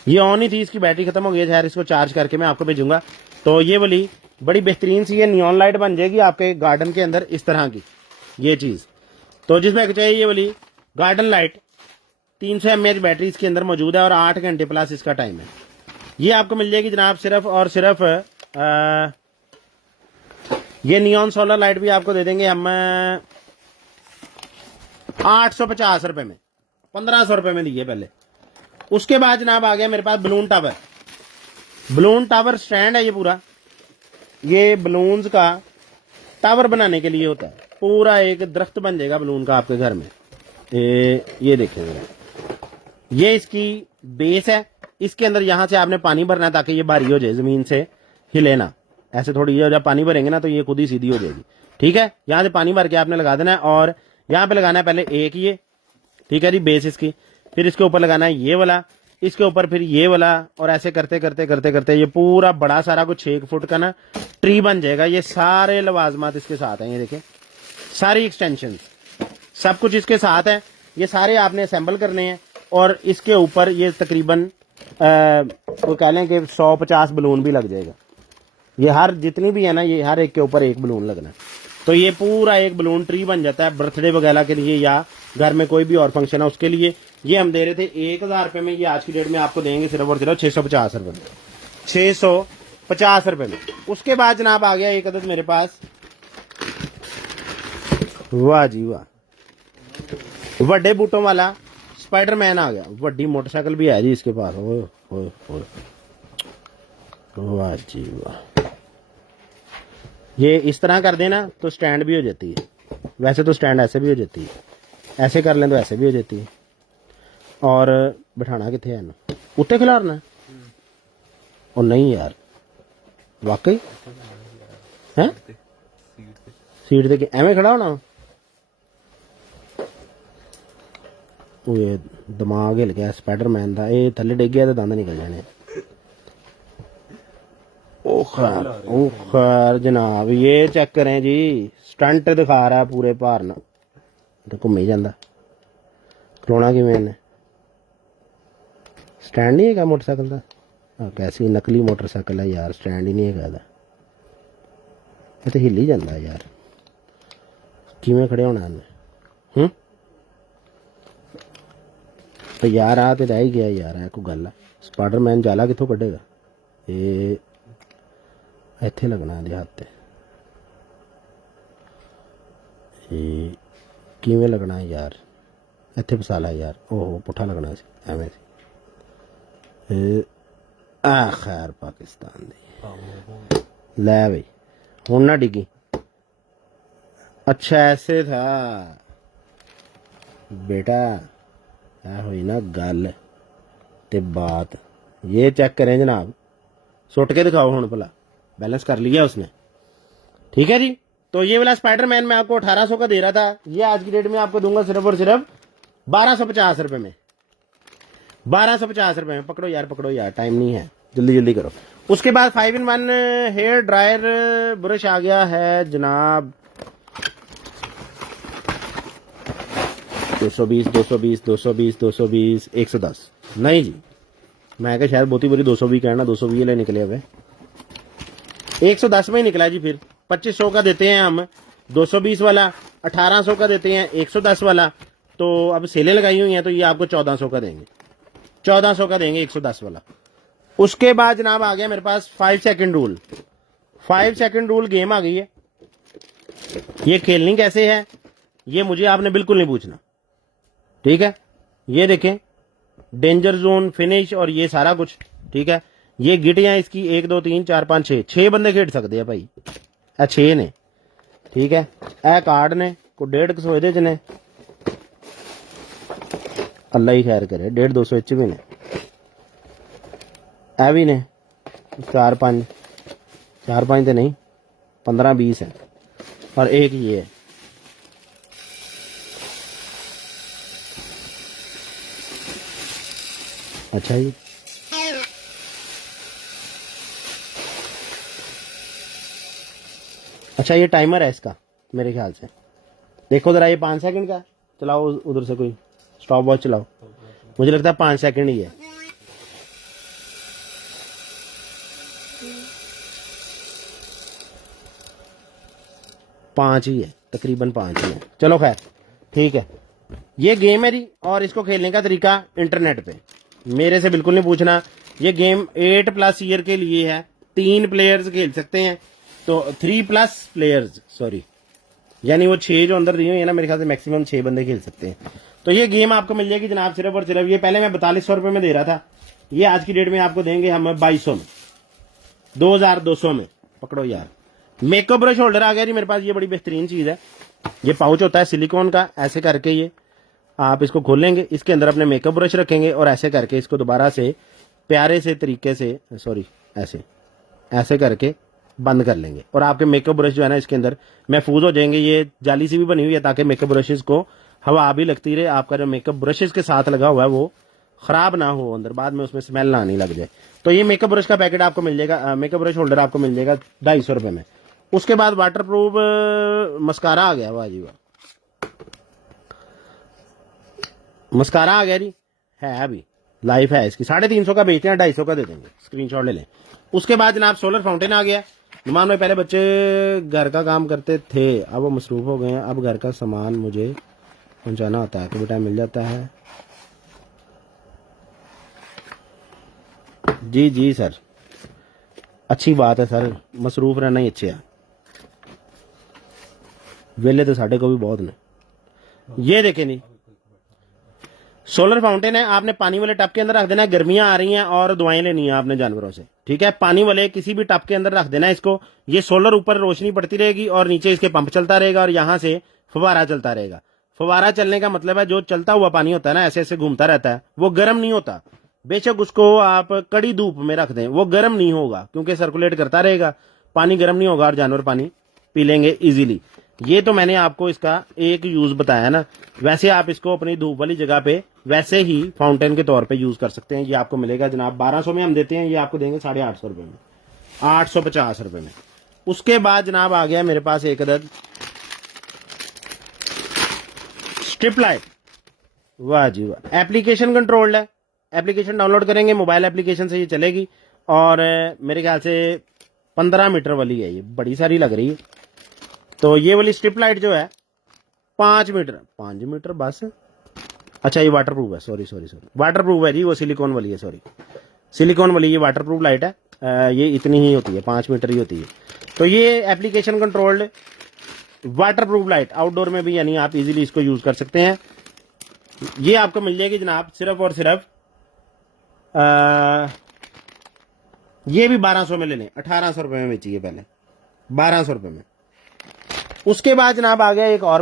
ये ऑन ही थी, इसकी बैटरी खत्म हो गई है, इसको चार्ज करके मैं आपको भेजूंगा। तो ये वाली बड़ी बेहतरीन सी ये नियॉन लाइट बन जाएगी आपके गार्डन के अंदर, इस तरह की ये चीज। तो जिसमें चाहिए ये वाली गार्डन लाइट, 300 mAh बैटरी इसके अंदर मौजूद है, और 8 घंटे प्लस इसका टाइम है। ये आपको मिल जाएगी जनाब सिर्फ और सिर्फ ये नियॉन सोलर लाइट भी आपको दे देंगे हम 850 रुपए में, 1500 रुपए में दिए पहले। उसके बाद जनाब आ गया मेरे पास balloon tower, balloon tower stand है ये पूरा, ये बलून्स का टावर बनाने के लिए होता है, पूरा एक दरख्त बन जाएगा बलून का आपके घर में। ये देखें ये इसकी बेस है, इसके अंदर यहां से आपने पानी भरना है ताकि ये भारी हो जाए, जमीन से हिले ना, ऐसे थोड़ी ये जब पानी भरेंगे ना तो ये खुद ही सीधी हो जाएगी, ठीक है। यहां से पानी भर के आपने लगा देना है, और यहाँ पे लगाना है पहले एक ये, ठीक है जी, बेस इसकी, फिर इसके ऊपर लगाना है ये वाला, इसके ऊपर फिर ये वाला, और ऐसे करते करते करते करते ये पूरा बड़ा सारा कुछ 6 फुट का ना ट्री बन जाएगा। ये सारे लवाजमात इसके साथ हैं, ये देखें सारी एक्सटेंशन सब कुछ इसके साथ है। ये सारे आपने असेंबल करने हैं और इसके ऊपर ये तकरीबन वो कह लें कि 150 बलून भी लग जाएगा। ये हर जितनी भी है ना, ये हर एक के ऊपर एक बलून लगना है, तो ये पूरा एक बलून ट्री बन जाता है बर्थडे वगैरह के लिए या घर में कोई भी और फंक्शन है उसके लिए। ये हम दे रहे थे 1000 रुपये में, ये आज की डेट में आपको देंगे सिर्फ और सिर्फ 650 रुपये में, 650 रुपये में। उसके बाद जनाब आ गया एक अदद मेरे पास, वाह जी वाह, बड़े बूटों वाला स्पाइडरमैन आ गया। बड़ी मोटरसाइकिल भी है जी इसके पास, ओए ओए ओए, वाह जी वाह। ये इस तरह कर देना तो स्टैंड भी हो जाती है, वैसे तो स्टैंड ऐसे भी हो जाती है, ऐसे कर लें तो ऐसे भी हो जाती है। और बिठाना कितने है ना, उत्ते खिलारना है और नहीं यार वाकई है सीट दे के एवं खड़ा होना। ये दिमाग हिल गया स्पाइडरमैन का, ये थले डिग गया तो दंद निकल जाने। ओ खैर जनाब, ये चेक करें जी, स्टंट दिखा रहा है पूरे भार ना, तो घूम ही जाता। खलोना किवें, स्टैंड नहीं है मोटरसाइकिल का, कैसी नकली मोटरसाइकिल है यार, स्टैंड ही नहीं है, ये तो हिल ही जाता है यार, किवें खड़े होना इन्हें। तो यार आ तो रह ही गया यार, है कोई गल है। स्पाइडरमैन जाला कितों कढ़ेगा, ये इत्थे लगना है हाथ, ये किवें लगना है यार, इत्थे फसाला यार, ओहो पुट्ठा लगना सी एवें सी। आ खैर पाकिस्तान दी लै बई हुण ना डिगी। अच्छा ऐसे था बेटा, है हुई ना गल ते बात। ये चेक करें जनाब, सुट के दिखाओ हुण भला, बैलेंस कर लिया उसने, ठीक है जी। तो ये वाला स्पाइडरमैन मैं आपको 1800 का दे रहा था, ये आज की डेट में आपको दूंगा सिर्फ और सिर्फ 1250 रुपये में, 1250 रुपये में। पकड़ो यार टाइम नहीं है, जल्दी जल्दी करो। उसके बाद 5-in-1 हेयर ड्रायर ब्रश आ गया है जनाब, 220 220 220 220 110 नहीं जी, मैं क्या शायद बहुती बुरी 220 कहना, 220 ले निकले हुए, 110 में ही निकला जी। फिर 2500 का देते हैं हम 220 वाला, 1800 का देते हैं 110 वाला। तो अब सेलें लगाई हुई हैं तो ये आपको 1400 का देंगे, 1400 का देंगे 110 वाला। उसके बाद जनाब आ गया मेरे पास 5 second rule, 5 second rule game आ गई है। ये खेलनी कैसे है ये मुझे आपने बिल्कुल नहीं पूछना, ठीक है। ये देखें डेंजर जोन, फिनिश और ये सारा कुछ, ठीक है। ये गिटियां इसकी 1 2 3 4 5 6 6 बंदे खेड सकते हैं भाई, ए 6 ने, ठीक है। ए कार्ड ने को 150 ਇਹਦੇ ਚ ਨੇ, अल्लाह ही खैर करे, 150 200 भी ने, ए भी ने 4 5 तो नहीं 15 20 है, और एक ये है। अच्छा जी, अच्छा ये टाइमर है इसका मेरे ख्याल से, देखो जरा, ये 5 सेकंड का, चलाओ उधर से कोई स्टॉप वॉच चलाओ, मुझे लगता है 5 सेकंड ही है। पाँच ही है, तकरीबन 5 ही है, चलो खैर ठीक है। ये गेम है जी, और इसको खेलने का तरीका इंटरनेट पे, मेरे से बिल्कुल नहीं पूछना। ये गेम 8+ ईयर के लिए है, 3 प्लेयर्स खेल सकते हैं, तो 3+ प्लेयर्स सॉरी, यानी वो 6 जो अंदर दिए हुए हैं ना, मेरे ख्याल से मैक्सिमम 6 बंदे खेल सकते हैं। तो ये गेम आपको मिल जाएगी जनाब सिर्फ और सिर्फ, ये पहले मैं 4200 रुपये में दे रहा था, ये आज की डेट में आपको देंगे हम 2200 में, 2200 में। पकड़ो यार, मेकअप ब्रश होल्डर आ गया जी मेरे पास, ये बड़ी बेहतरीन चीज़ है। ये पाउच होता है सिलिकॉन का, ऐसे करके ये आप इसको खोलेंगे, इसके अंदर अपने मेकअप ब्रश रखेंगे और ऐसे करके इसको दोबारा से प्यारे से तरीके से, सॉरी ऐसे ऐसे करके बंद कर लेंगे और आपके मेकअप ब्रश जो है ना इसके अंदर महफूज हो जाएंगे। ये जाली सी भी बनी हुई है ताकि मेकअप ब्रशेस को हवा भी लगती रहे, आपका जो मेकअप ब्रशेस के साथ लगा हुआ है वो खराब ना हो अंदर, बाद में उसमें स्मेल ना आने लग जाए। तो ये मेकअप ब्रश का पैकेट आपको मिल जाएगा, मेकअप ब्रश होल्डर आपको मिल जाएगा 250 रुपये में। उसके बाद वाटर प्रूफ मस्कारा आ गया, वाह जी वाह, मस्कारा आ गया जी, है अभी लाइफ है इसकी, 350 का बेचते हैं, 250 का दे देंगे, स्क्रीनशॉट ले लें। उसके बाद जनाब सोलर फाउंटेन आ गया। नुमान में पहले बच्चे घर का काम करते थे, अब वो मसरूफ हो गए हैं, अब घर का सामान मुझे पहुंचाना होता है तो बेटा मिल जाता है। जी जी सर, अच्छी बात है सर, मसरूफ रहना ही अच्छा है, वेले तो साढ़े को भी बहुत ने। ये देखे नहीं, सोलर फाउंटेन है, आपने पानी वाले टब के अंदर रख देना है, गर्मियां आ रही हैं और दवाएं लेनी है आपने जानवरों से, ठीक है। पानी वाले किसी भी टब के अंदर रख देना है इसको, ये सोलर ऊपर रोशनी पड़ती रहेगी और नीचे इसके पंप चलता रहेगा और यहाँ से फवारा चलता रहेगा। फवारा चलने का मतलब है जो चलता हुआ पानी होता है ना, ऐसे ऐसे घूमता रहता है, वो गर्म नहीं होता। बेशक उसको आप कड़ी धूप में रख दें, वो गर्म नहीं होगा क्योंकि सर्कुलेट करता रहेगा, पानी गर्म नहीं होगा और जानवर पानी पी लेंगे इजीली। ये तो मैंने आपको इसका एक यूज बताया ना, वैसे आप इसको अपनी धूप वाली जगह पे वैसे ही फाउंटेन के तौर पे यूज कर सकते हैं। ये आपको मिलेगा जनाब 1200 में हम देते हैं, ये आपको देंगे 850 रुपये में, 850 रुपये में। उसके बाद जनाब आ गया मेरे पास एक अदद स्ट्रिप लाइट, वाह जी वाह, एप्लीकेशन कंट्रोल्ड है, एप्लीकेशन डाउनलोड करेंगे मोबाइल एप्लीकेशन से ये चलेगी और मेरे ख्याल से 15 मीटर वाली है, ये बड़ी सारी लग रही है। तो ये वाली स्ट्रिप लाइट जो है 5 मीटर बस, अच्छा ये वाटर प्रूफ है, सॉरी वाटर प्रूफ है जी, वो सिलिकॉन वाली है, सॉरी सिलिकॉन वाली ये वाटर प्रूफ लाइट है, ये इतनी ही होती है, 5 मीटर ही होती है। तो ये application controlled water proof light outdoor में भी यानी आप इजीली इसको यूज कर सकते हैं। ये आपको मिल जाएगी जनाब सिर्फ और सिर्फ ये भी 1200 में ले लें, 1800 रुपये में बेचिए पहले, 1200 रुपये में। उसके बाद जनाब आ गया एक और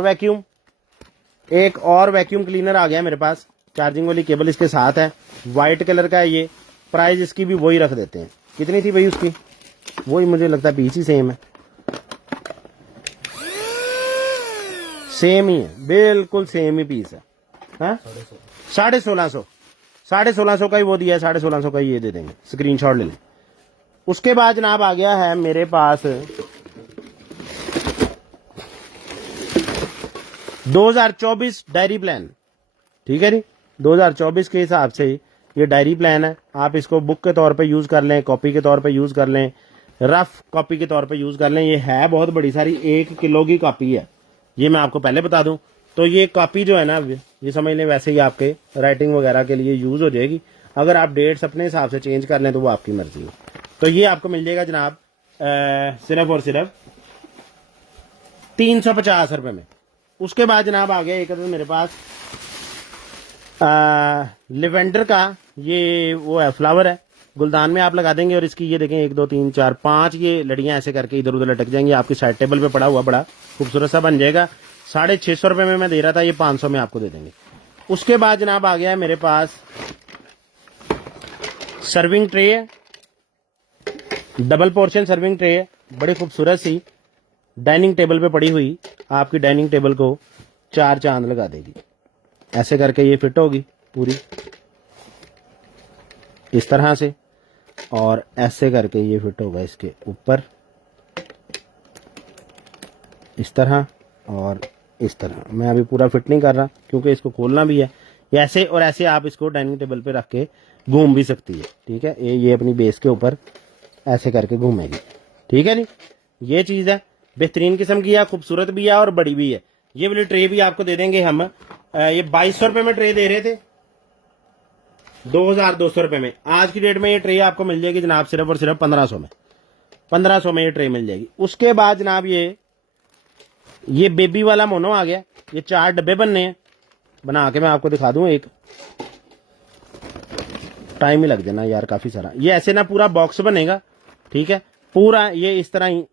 वैक्यूम क्लीनर आ गया मेरे पास, चार्जिंग वाली केबल इसके साथ है, वाइट कलर का है ये, प्राइस इसकी भी वही रख देते हैं, कितनी थी भाई उसकी, वही मुझे लगता है पीस ही सेम है, सेम ही है, बिल्कुल सेम ही पीस है, 1650 का ही वो दिया है, 1650 का ही ये दे देंगे, स्क्रीनशॉट ले लें। उसके बाद जनाब आ गया है मेरे पास 2024 डायरी प्लान, ठीक है जी, 2024 के हिसाब से ये डायरी प्लान है, आप इसको बुक के तौर पे यूज कर लें, कॉपी के तौर पे यूज कर लें, रफ कॉपी के तौर पे यूज कर लें। ये है बहुत बड़ी सारी, 1 किलो की कॉपी है, ये मैं आपको पहले बता दूं। तो ये कॉपी जो है ना, ये समझ लें वैसे ही आपके राइटिंग वगैरह के लिए यूज हो जाएगी, अगर आप डेट्स अपने हिसाब से चेंज कर लें तो वो आपकी मर्जी है। तो ये आपको मिल जाएगा जनाब सिर्फ और सिर्फ 350 रुपये में। उसके बाद जनाब आ गया एक मेरे पास लिवेंडर का, ये वो है फ्लावर है, गुलदान में आप लगा देंगे और इसकी ये देखें 1 2 3 4 5 ये लड़ियां ऐसे करके इधर उधर लटक जाएंगी, आपकी साइड टेबल पे पड़ा हुआ बड़ा खूबसूरत सा बन जाएगा। 650 रुपये में मैं दे रहा था, ये 500 में आपको दे देंगे। उसके बाद जनाब आ गया है मेरे पास सर्विंग ट्रे है, डबल पोर्शन सर्विंग ट्रे है, बड़ी खूबसूरत सी डाइनिंग टेबल पे पड़ी हुई, आपकी डाइनिंग टेबल को 4 चांद लगा देगी, ऐसे करके ये फिट होगी पूरी इस तरह से, और ऐसे करके ये फिट होगा इसके ऊपर इस तरह और इस तरह। मैं अभी पूरा फिट नहीं कर रहा क्योंकि इसको खोलना भी है, ऐसे और ऐसे आप इसको डाइनिंग टेबल पे रख के घूम भी सकती है, ठीक है, ये अपनी बेस के ऊपर ऐसे करके घूमेगी, ठीक है जी। ये चीज़ है, बेहतरीन किस्म की है, खूबसूरत भी है और बड़ी भी है। ये वाली ट्रे भी आपको दे देंगे हम, ये 2200 रुपये में ट्रे दे रहे थे, 2200 रुपये में। आज की डेट में ये ट्रे आपको मिल जाएगी जनाब सिर्फ और सिर्फ 1500 में, 1500 में ये ट्रे मिल जाएगी। उसके बाद जनाब ये बेबी वाला मोनो आ गया, ये 4 डब्बे बनने हैं, बना के मैं आपको दिखा दूं, एक टाइम ही लग जाना यार काफी सारा। ये ऐसे ना पूरा बॉक्स बनेगा, ठीक है, पूरा ये इस तरह ही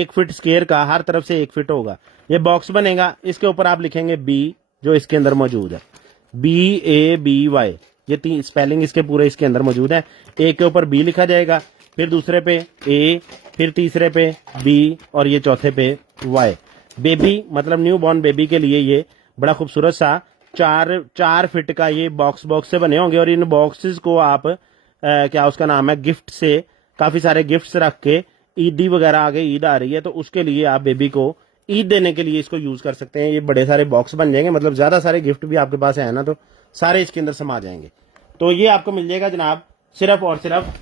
1 फीट स्क्वायर का, हर तरफ से 1 फीट होगा, ये बॉक्स बनेगा। इसके ऊपर आप लिखेंगे बी, जो इसके अंदर मौजूद है, BABY, ये 3 स्पेलिंग इसके पूरे इसके अंदर मौजूद है। ए के ऊपर बी लिखा जाएगा, फिर दूसरे पे ए, फिर तीसरे पे बी और ये चौथे पे वाई। बेबी मतलब न्यू बॉर्न बेबी के लिए ये बड़ा खूबसूरत सा 4 फीट का ये बॉक्स से बने होंगे। और इन बॉक्सेस को आप क्या उसका नाम है, गिफ्ट से काफी सारे गिफ्ट्स रख के, ईदी वगैरह आगे ईद आ रही है तो उसके लिए आप बेबी को ईद देने के लिए इसको यूज कर सकते हैं। ये बड़े सारे बॉक्स बन जाएंगे, मतलब ज्यादा सारे गिफ्ट भी आपके पास है ना तो सारे इसके अंदर समा जाएंगे। तो ये आपको मिल जाएगा जनाब सिर्फ और सिर्फ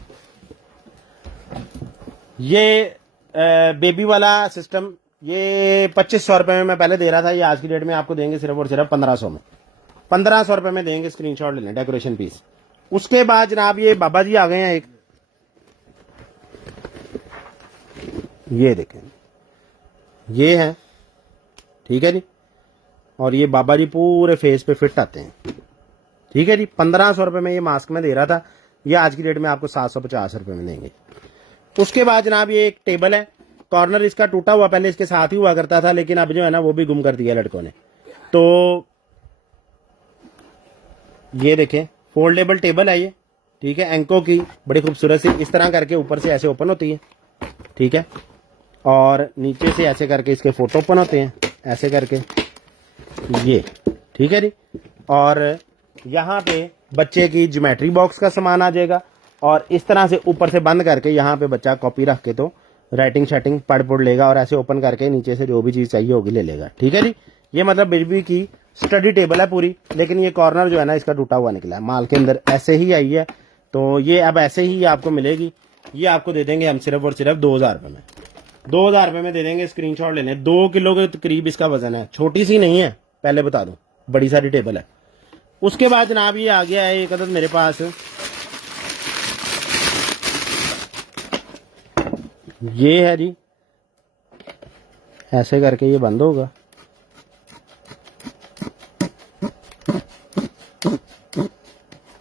ये बेबी वाला सिस्टम ये 2500 रुपए में मैं पहले दे रहा था, ये आज की डेट में आपको देंगे सिर्फ और सिर्फ 1500 में। 1500 रुपए में देंगे, स्क्रीनशॉट ले लें, डेकोरेशन पीस। उसके बाद जनाब ये बाबा जी आ गए हैं एक, ये देखें, ये है, ठीक है जी। और ये बाबा जी पूरे फेस पे फिट आते हैं, ठीक है जी। 1500 रुपए में ये मास्क में दे रहा था, ये आज की डेट में आपको 750 रुपए में देंगे। उसके बाद जनाब ये एक टेबल है, कॉर्नर इसका टूटा हुआ पहले इसके साथ ही हुआ करता था, लेकिन अब जो है ना वो भी गुम कर दिया लड़कों ने। तो ये देखें फोल्डेबल टेबल है ये, ठीक है, एंको की, बड़ी खूबसूरत सी, इस तरह करके ऊपर से ऐसे ओपन होती है, ठीक है, और नीचे से ऐसे करके इसके फोटो ओपन होते हैं, ऐसे करके ये, ठीक है जी। और यहाँ पे बच्चे की ज्योमेट्री बॉक्स का सामान आ जाएगा, और इस तरह से ऊपर से बंद करके यहाँ पे बच्चा कॉपी रख के तो राइटिंग शेटिंग पढ़ लेगा, और ऐसे ओपन करके नीचे से जो भी चीज चाहिए होगी ले लेगा, ठीक है जी। ये मतलब बेबी की स्टडी टेबल है पूरी, लेकिन ये कॉर्नर जो है ना इसका टूटा हुआ निकला है, माल के अंदर ऐसे ही आई है, तो ये अब ऐसे ही आपको मिलेगी। ये आपको दे देंगे हम सिर्फ और सिर्फ 2000 रुपए में, 2000 रुपए में दे देंगे। स्क्रीनशॉट लेने, 2 किलो के करीब इसका वजन है, छोटी सी नहीं है, पहले बता दूं, बड़ी सारी टेबल है। उसके बाद जनाब ये आ गया है एक अदद मेरे पास, ये है जी, ऐसे करके ये बंद होगा,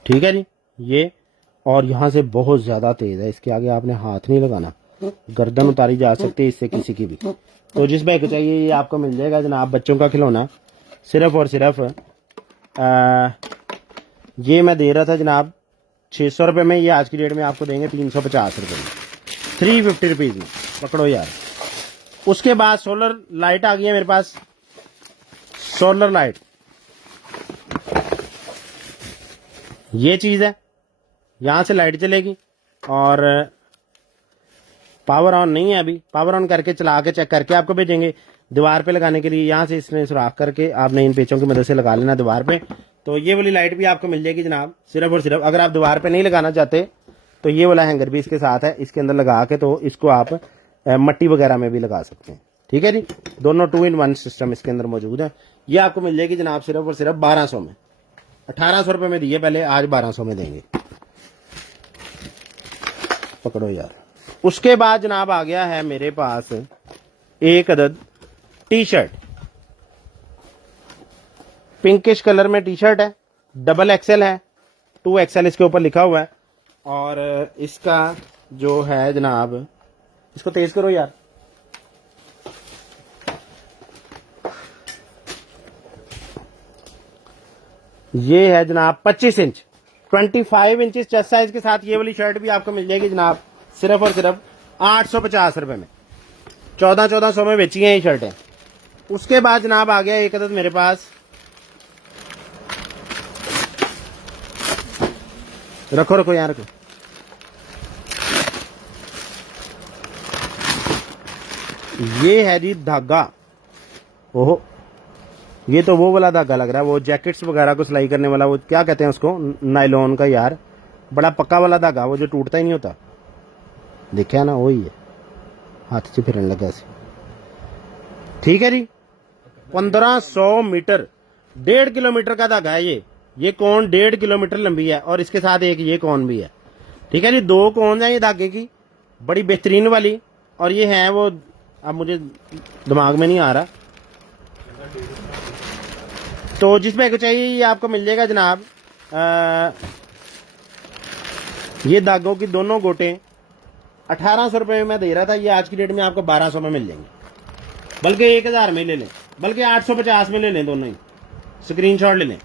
ठीक है जी ये। और यहां से बहुत ज्यादा तेज है, इसके आगे आपने हाथ नहीं लगाना, गर्दन उतारी जा सकती है इससे किसी की भी। तो जिस भाई को चाहिए ये आपको मिल जाएगा जनाब, बच्चों का खिलौना सिर्फ और सिर्फ ये मैं दे रहा था जनाब 600 रुपए में, ये आज की डेट में आपको देंगे 350 रुपए में, 350 रुपीज में, पकड़ो यार। उसके बाद सोलर लाइट आ गई है मेरे पास, सोलर लाइट, ये चीज है, यहां से लाइट चलेगी, और पावर ऑन नहीं है अभी, पावर ऑन करके चला के चेक करके आपको भेजेंगे। दीवार पे लगाने के लिए यहां से इसमें सुराख करके आपने इन पेचों की मदद से लगा लेना दीवार पे। तो ये वाली लाइट भी आपको मिल जाएगी जनाब सिर्फ और सिर्फ, अगर आप दीवार पे नहीं लगाना चाहते तो ये वाला हैंगर भी इसके साथ है, इसके अंदर लगा के तो इसको आप मट्टी वगैरह में भी लगा सकते हैं, ठीक है जी। दोनों 2 in 1 सिस्टम इसके अंदर मौजूद है। ये आपको मिल जाएगी जनाब सिर्फ और सिर्फ 1200 में, 1800 रुपए में दिए पहले, आज 1200 में देंगे, पकड़ो यार। उसके बाद जनाब आ गया है मेरे पास एक अदद टी शर्ट, पिंकिश कलर में टी शर्ट है, डबल एक्सेल है, 2 XL इसके ऊपर लिखा हुआ है। और इसका जो है जनाब, इसको तेज करो यार, ये है जनाब 25 इंच, 25 इंचेस चेस्ट साइज के साथ ये वाली शर्ट भी आपको मिल जाएगी जनाब सिर्फ और सिर्फ 850 रुपए में। 1400 में बेची है ये शर्टें। उसके बाद जनाब आ गया एक अदद मेरे पास, रखो यहाँ रखो, ये है जी धागा। ओहो, ये तो वो वाला धागा लग रहा है, वो जैकेट्स वगैरह को सिलाई करने वाला, वो क्या कहते हैं उसको, नायलॉन का यार, बड़ा पक्का वाला धागा, वो जो टूटता ही नहीं होता, देखा ना, वही है, हाथ से फिरने लगा ऐसे, ठीक है जी। 1500 मीटर, 1.5 किलोमीटर का धागा है ये कौन 1.5 किलोमीटर लंबी है, और इसके साथ एक ये कौन भी है, ठीक है जी। 2 कौन है ये धागे की, बड़ी बेहतरीन वाली, और ये है वो, अब मुझे दिमाग में नहीं आ रहा, तो जिसमें को चाहिए ये आपको मिल जाएगा जनाब। ये धागों की दोनों गोटे 1800 रुपए में मैं दे रहा था, ये आज की डेट में आपको 1200 में मिल जाएंगे, बल्कि 1000 में ले लें, बल्कि 850 में ले लें, दोनों ही स्क्रीनशॉट ले लें।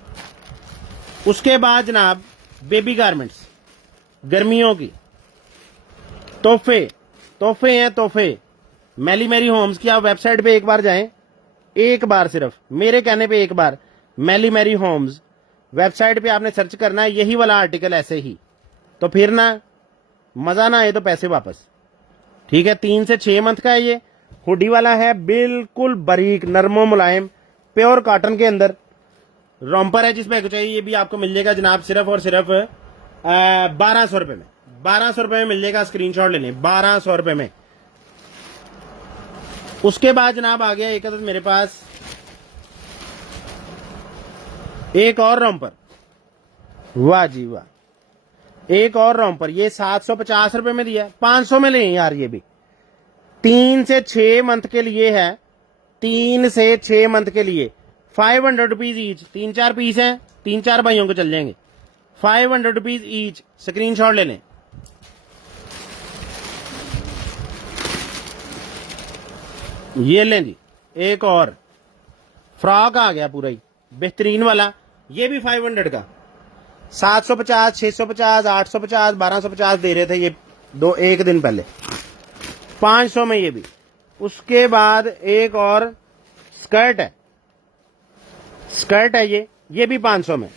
उसके बाद जनाब बेबी गारमेंट्स, गर्मियों की, तोहफे तोहफे हैं तोहफे। मैली मैरी होम्स की आप वेबसाइट पे एक बार जाएं, एक बार सिर्फ मेरे कहने पे एक बार मैली मैरी होम्स वेबसाइट पे आपने सर्च करना है यही वाला आर्टिकल ऐसे ही, तो फिर ना मजा ना आए तो पैसे वापस। ठीक है, 3 से 6 मंथ का है ये। हुडी वाला है, बिल्कुल बारीक नरमो मुलायम प्योर कॉटन के अंदर रॉम्पर है। जिस बैग चाहिए ये भी आपको मिल जाएगा जनाब सिर्फ और सिर्फ 1200 रुपए में। 1200 रुपए में मिल जाएगा, स्क्रीनशॉट ले लें, 1200 रुपए में। उसके बाद जनाब आ गया एक अदद मेरे पास एक और रॉम्पर। वाह जी वाह, एक और रॉम्पर। ये 750 रुपए में दिया है, 500 में लें यार। ये भी 3 से 6 मंथ के लिए है, 3 से 6 मंथ के लिए 500 रुपीज ईच। 3-4 पीस हैं, 3-4 भाइयों को चल जाएंगे, 500 रुपीज ईच। स्क्रीनशॉट ले लें। ये लें जी, एक और फ्रॉक आ गया पूरा ही बेहतरीन वाला। ये भी 500 का, 750, 650, 850, 1250 दे रहे थे ये एक दिन पहले, 500 में ये भी। उसके बाद एक और स्कर्ट है, स्कर्ट है ये भी 500 में।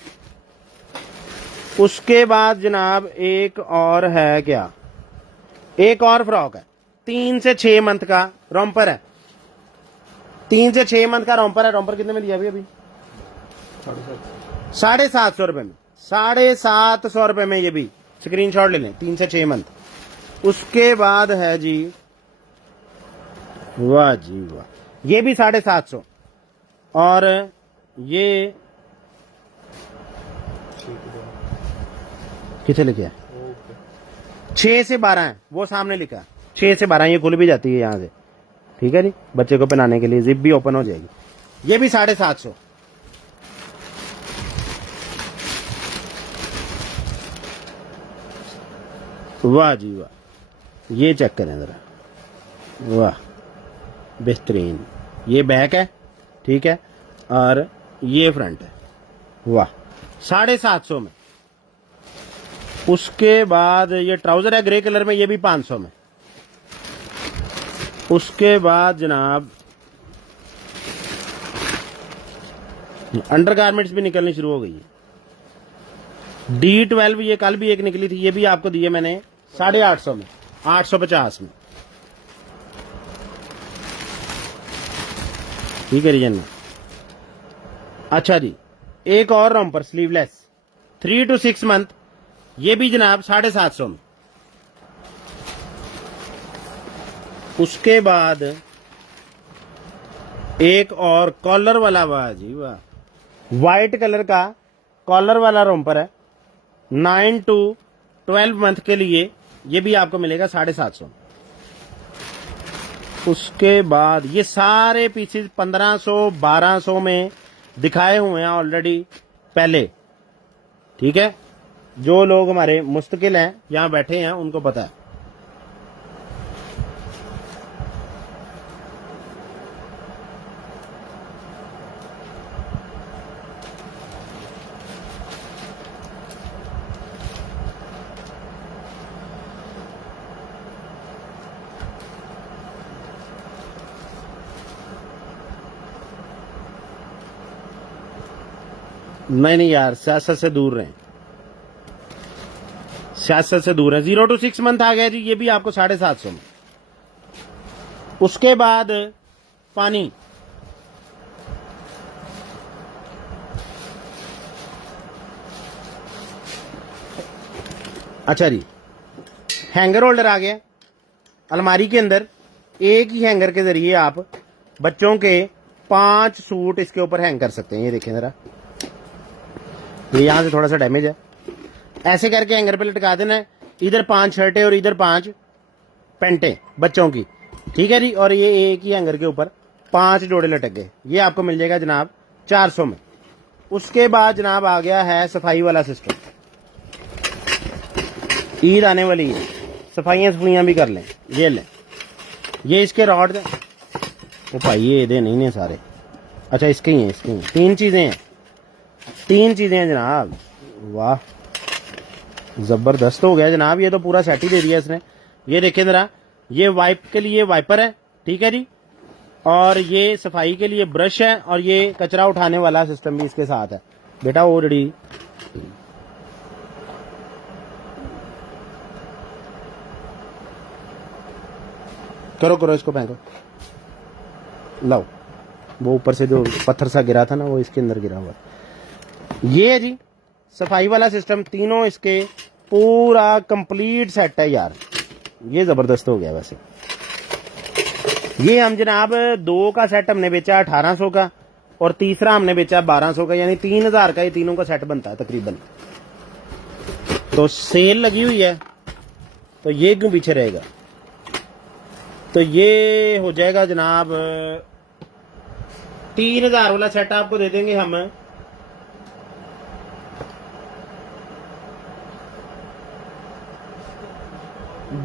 उसके बाद जनाब एक और है, क्या, एक और फ्रॉक है, 3 से 6 मंथ का रॉम्पर है, 3 से 6 मंथ का रॉम्पर है। रॉम्पर कितने में दिया अभी 750 रुपए में, 750 रुपए में ये भी। स्क्रीनशॉट ले लें, 3 से 6 मंथ। उसके बाद है जी, वाह जी वाह, ये भी 750। और ये किसे लिखे है, 6 से 12 है, वो सामने लिखा है 6 से 12। ये खुल भी जाती है यहां से, ठीक है जी, बच्चे को पहनाने के लिए जिप भी ओपन हो जाएगी। ये भी 750। वाह जी वाह, ये चेक करें जरा, वाह बेहतरीन। ये बैक है, ठीक है, और ये फ्रंट है, वाह 750 में। उसके बाद ये ट्राउजर है ग्रे कलर में, ये भी 500 में। उसके बाद जनाब अंडरगारमेंट्स भी निकलनी शुरू हो गई है। D12 ये कल भी एक निकली थी, ये भी आपको दिए मैंने 850 में, 850 में। ठीक है रीजन में। अच्छा जी, एक और रॉम्पर स्लीवलेस 3 to 6 मंथ, ये भी जनाब 750 में। उसके बाद एक और कॉलर वाला, वाह जी वाह, व्हाइट कलर का कॉलर वाला रॉम्पर है, 9 to 12 मंथ के लिए, ये भी आपको मिलेगा 750। उसके बाद ये सारे पीसेस 1500 1200 में दिखाए हुए हैं ऑलरेडी पहले, ठीक है। जो लोग हमारे मुस्तकिल हैं, यहां बैठे हैं, उनको पता है। नहीं यार, सियासत से दूर रहें, सियासत से दूर है। 0 to 6 मंथ आ गया जी, ये भी आपको 750 में। उसके बाद पानी, अच्छा जी, हैंगर होल्डर आ गया अलमारी के अंदर। एक ही हैंगर के जरिए आप बच्चों के 5 सूट इसके ऊपर हैंग कर सकते हैं। ये देखें जरा, ये यहां से थोड़ा सा डैमेज है, ऐसे करके हैंगर पे लटका देना है। इधर 5 शर्टें और इधर 5 पैंटें बच्चों की, ठीक है जी। और ये एक ही हैंगर के ऊपर 5 जोड़े लटक गए, ये आपको मिल जाएगा जनाब 400 में। उसके बाद जनाब आ गया है सफाई वाला सिस्टम। ईद आने वाली है, सफाइयां भी कर लें। ये लें, ये इसके रॉड, वो भाई ये दे नहीं है सारे, अच्छा इसके ही हैं, इसके ही 3 चीजें हैं, 3 चीजें हैं जनाब। वाह जबरदस्त हो गया जनाब, ये तो पूरा सेट ही दे दिया इसने। ये देखें जरा, ये वाइप के लिए वाइपर है, ठीक है जी, और ये सफाई के लिए ब्रश है, और ये कचरा उठाने वाला सिस्टम भी इसके साथ है। बेटा ऑलरेडी करो करो इसको फेंको, लाओ, वो ऊपर से जो पत्थर सा गिरा था ना वो इसके अंदर गिरा हुआ। ये है जी सफाई वाला सिस्टम, तीनों इसके पूरा कंप्लीट सेट है यार, ये जबरदस्त हो गया। वैसे ये हम जनाब 2 का सेट हमने बेचा 1800 का, और तीसरा हमने बेचा 1200 का, यानी 3000 का ये तीनों का सेट बनता है तकरीबन। तो सेल लगी हुई है तो ये क्यों पीछे रहेगा, तो ये हो जाएगा जनाब 3000 वाला सेट आपको दे देंगे हम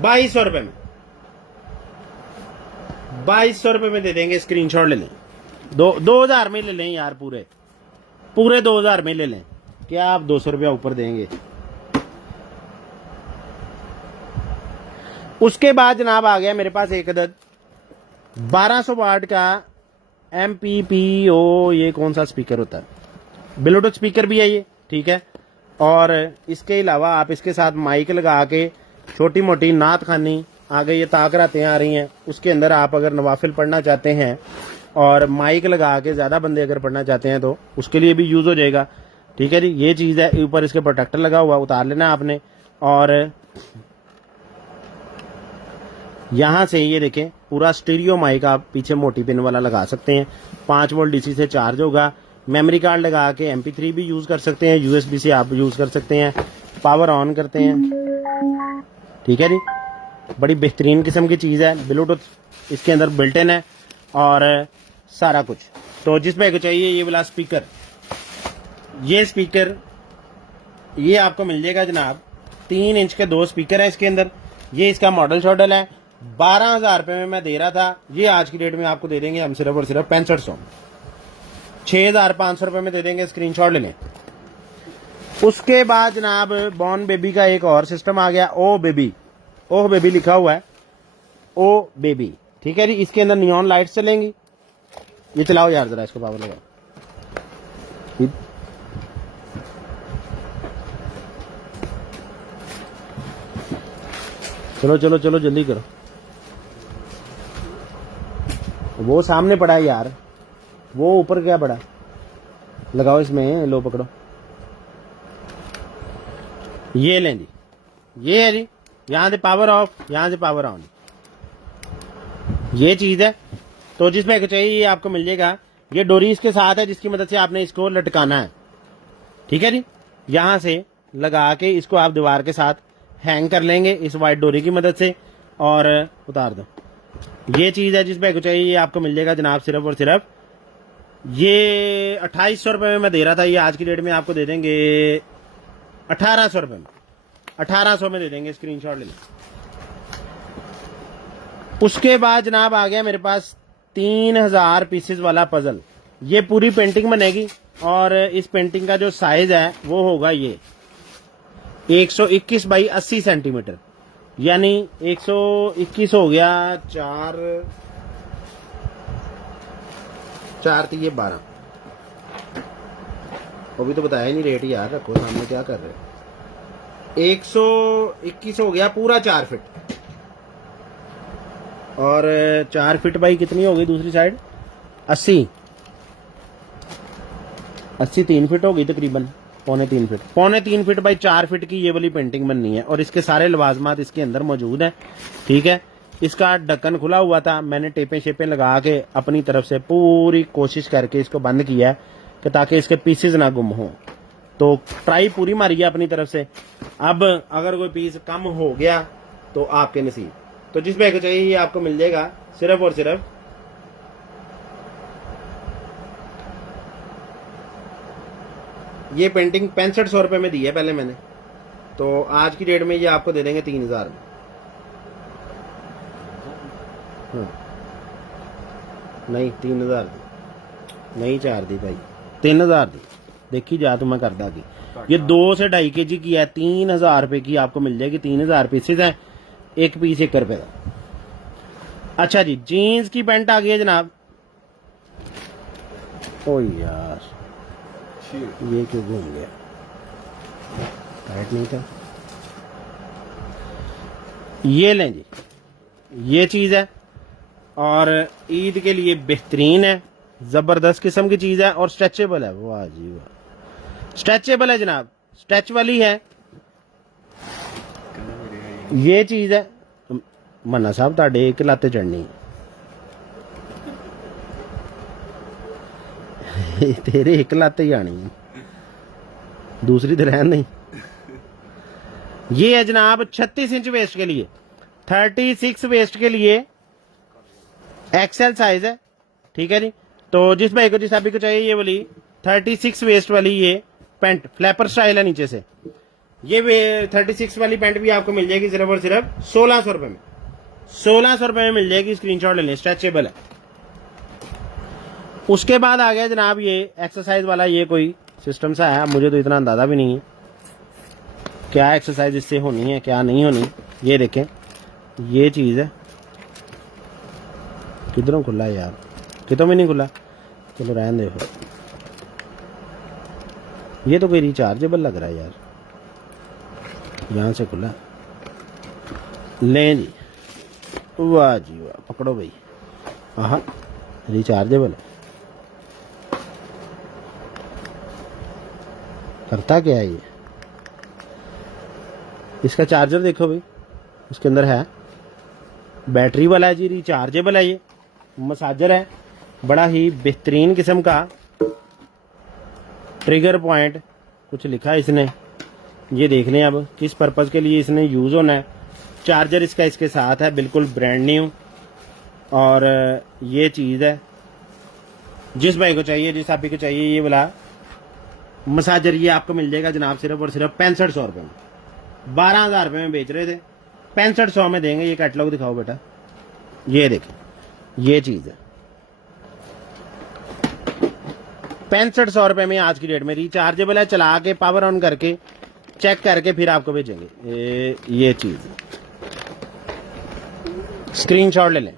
2200 रुपए में, 2200 रुपए में दे देंगे। स्क्रीनशॉट ले लें, 2000 में ले लें यार, पूरे 2000 में ले लें, क्या आप 200 रुपया ऊपर देंगे। उसके बाद जनाब आ गया मेरे पास एक अदद 1200 वाट का MPPO, ये कौन सा स्पीकर होता है, ब्लूटूथ स्पीकर भी है ये, ठीक है। और इसके अलावा आप इसके साथ माइक लगा के छोटी मोटी नात खानी, आगे ये ताकरातें आ रही हैं, उसके अंदर आप अगर नवाफिल पढ़ना चाहते हैं और माइक लगा के ज़्यादा बंदे अगर पढ़ना चाहते हैं तो उसके लिए भी यूज़ हो जाएगा, ठीक है जी। ये चीज़ है, ऊपर इसके प्रोटेक्टर लगा हुआ, उतार लेना आपने, और यहाँ से ये देखें पूरा स्टीरियो माइक आप पीछे मोटी पिन वाला लगा सकते हैं, 5 वोल्ट DC से चार्ज होगा। मेमोरी कार्ड लगा के MP3 भी यूज़ कर सकते हैं, USB से आप यूज़ कर सकते हैं, पावर ऑन करते हैं, ठीक है जी। बड़ी बेहतरीन किस्म की चीज़ है, ब्लूटूथ इसके अंदर बिल्ट इन है और सारा कुछ। तो जिसमें को चाहिए ये वाला स्पीकर, ये स्पीकर ये आपको मिल जाएगा जनाब, 3 इंच के 2 स्पीकर हैं इसके अंदर। ये इसका मॉडल शॉडल है, 12000 रुपये में मैं दे रहा था, ये आज की डेट में आपको दे देंगे हम सिर्फ और सिर्फ 6500, 6500 रुपये में दे देंगे। स्क्रीनशॉट ले लें। उसके बाद जनाब बॉर्न बेबी का एक और सिस्टम आ गया, ओ बेबी लिखा हुआ है, ओ बेबी, ठीक है जी। इसके अंदर नियॉन लाइट्स चलेंगी, ये चलाओ यार जरा, इसको पावर लगाओ, चलो चलो चलो जल्दी करो, वो सामने पड़ा है यार, वो ऊपर क्या पड़ा, लगाओ इसमें, लो पकड़ो, ये लें जी, ये है जी, यहाँ से पावर ऑफ, यहाँ से पावर ऑन, ये चीज़ है। तो जिसमें चाहिए ये आपको मिल जाएगा, ये डोरी इसके साथ है जिसकी मदद से आपने इसको लटकाना है, ठीक है जी। यहाँ से लगा के इसको आप दीवार के साथ हैंग कर लेंगे इस वाइट डोरी की मदद से, और उतार दो। ये चीज़ है जिसमें चाहिए ये आपको मिल जाएगा जनाब सिर्फ और सिर्फ, ये 2800 रुपये में मैं दे रहा था, ये आज की डेट में आपको दे देंगे 1800 रुपये में, 1800 में दे देंगे। स्क्रीनशॉट ले लें। उसके बाद जनाब आ गया मेरे पास 3000 पीसेस वाला पजल, ये पूरी पेंटिंग बनेगी, और इस पेंटिंग का जो साइज है वो होगा ये 121 बाई 80 सेंटीमीटर, यानी 121 हो गया, 4 ये 12, अभी तो बताया नहीं रेट यार, रखो सामने, क्या कर रहे हो। 121 हो गया पूरा 4 फीट, और 4 फीट बाई कितनी होगी दूसरी साइड, 80 3 फीट होगी तकरीबन, पौने 3 फीट बाई 4 फीट की ये वाली पेंटिंग बननी है, और इसके सारे लवाजमात इसके अंदर मौजूद हैं, ठीक है। इसका ढक्कन खुला हुआ था, मैंने टेपें शेपें लगा के अपनी तरफ से पूरी कोशिश करके इसको बंद किया है कि ताकि इसके पीसेस ना गुम हो। तो ट्राई पूरी मारी है अपनी तरफ से। अब अगर कोई पीस कम हो गया तो आपके नसीब। तो जिस बैग को चाहिए ये आपको मिल जाएगा सिर्फ और सिर्फ ये पेंटिंग 6500 रुपये में दी है पहले मैंने, तो आज की डेट में ये आपको दे देंगे 3000 में। नहीं 3000 दी, नहीं 4 दी भाई, 3000 दी, देखी जा तो मैं कर दागी। ये 2 से 2.5 kg की है, 3000 रुपए की आपको मिल जाएगी, 3000 पीसेज है। एक पीस 1 रुपए का। अच्छा जी, जीन्स की पैंट आ गई है जनाब। ओ यार ये क्यों घूम गया, टाइट नहीं था। ये लें जी, ये चीज है और ईद के लिए बेहतरीन है, जबरदस्त किस्म की चीज है और स्ट्रेचेबल है। वाह जी वाह, स्ट्रेचेबल है जनाब, स्ट्रेच वाली है ये चीज है। मन्ना साहब ताड़े एक लाते चढ़नी तेरे एक लाते ही आनी है, दूसरी तो रहन नहीं। ये है जनाब 36 इंच वेस्ट के लिए, 36 वेस्ट के लिए एक्सेल साइज है। ठीक है जी, तो जिस भाई को जिस अभी को चाहिए ये वाली 36 वेस्ट वाली ये पैंट फ्लैपर स्टाइल है नीचे से, ये 36 वाली पैंट भी आपको मिल जाएगी सिर्फ और सिर्फ 1600 रुपए में। 1600 रुपए में मिल जाएगी, स्क्रीनशॉट ले लें, स्ट्रेचेबल है। उसके बाद आ गया जनाब ये एक्सरसाइज वाला, ये कोई सिस्टम सा है, मुझे तो इतना अंदाजा भी नहीं है क्या एक्सरसाइज इससे होनी है क्या नहीं होनी। ये देखें, ये चीज है, किधरों खुला है यार, कितों में नहीं खुला, चलो रहने दो। ये तो कोई रिचार्जेबल लग रहा है यार, यहां से खुला। लें जी, वाह जी वाह, पकड़ो भाई। हाँ रिचार्जेबल है, करता क्या है ये, इसका चार्जर देखो भाई, इसके अंदर है, बैटरी वाला है जी, रिचार्जेबल है, ये मसाजर है, बड़ा ही बेहतरीन किस्म का। ट्रिगर पॉइंट कुछ लिखा है इसने, ये देख लें अब किस पर्पज़ के लिए इसने यूज़ होना है। चार्जर इसका इसके साथ है, बिल्कुल ब्रांड न्यू। और ये चीज़ है, जिस भाई को चाहिए जिस आप ही को चाहिए ये वाला मसाजर, ये आपको मिल जाएगा जनाब सिर्फ और सिर्फ 6500 रुपये में। 12,000 रुपये में बेच रहे थे, 6500 में देंगे। ये कैटलॉग दिखाओ बेटा, ये देखें, ये चीज़ है 6500 रुपये में आज की डेट में। रिचार्जेबल है, चला के पावर ऑन करके चेक करके फिर आपको भेजेंगे। ये चीज़ स्क्रीनशॉट ले लें,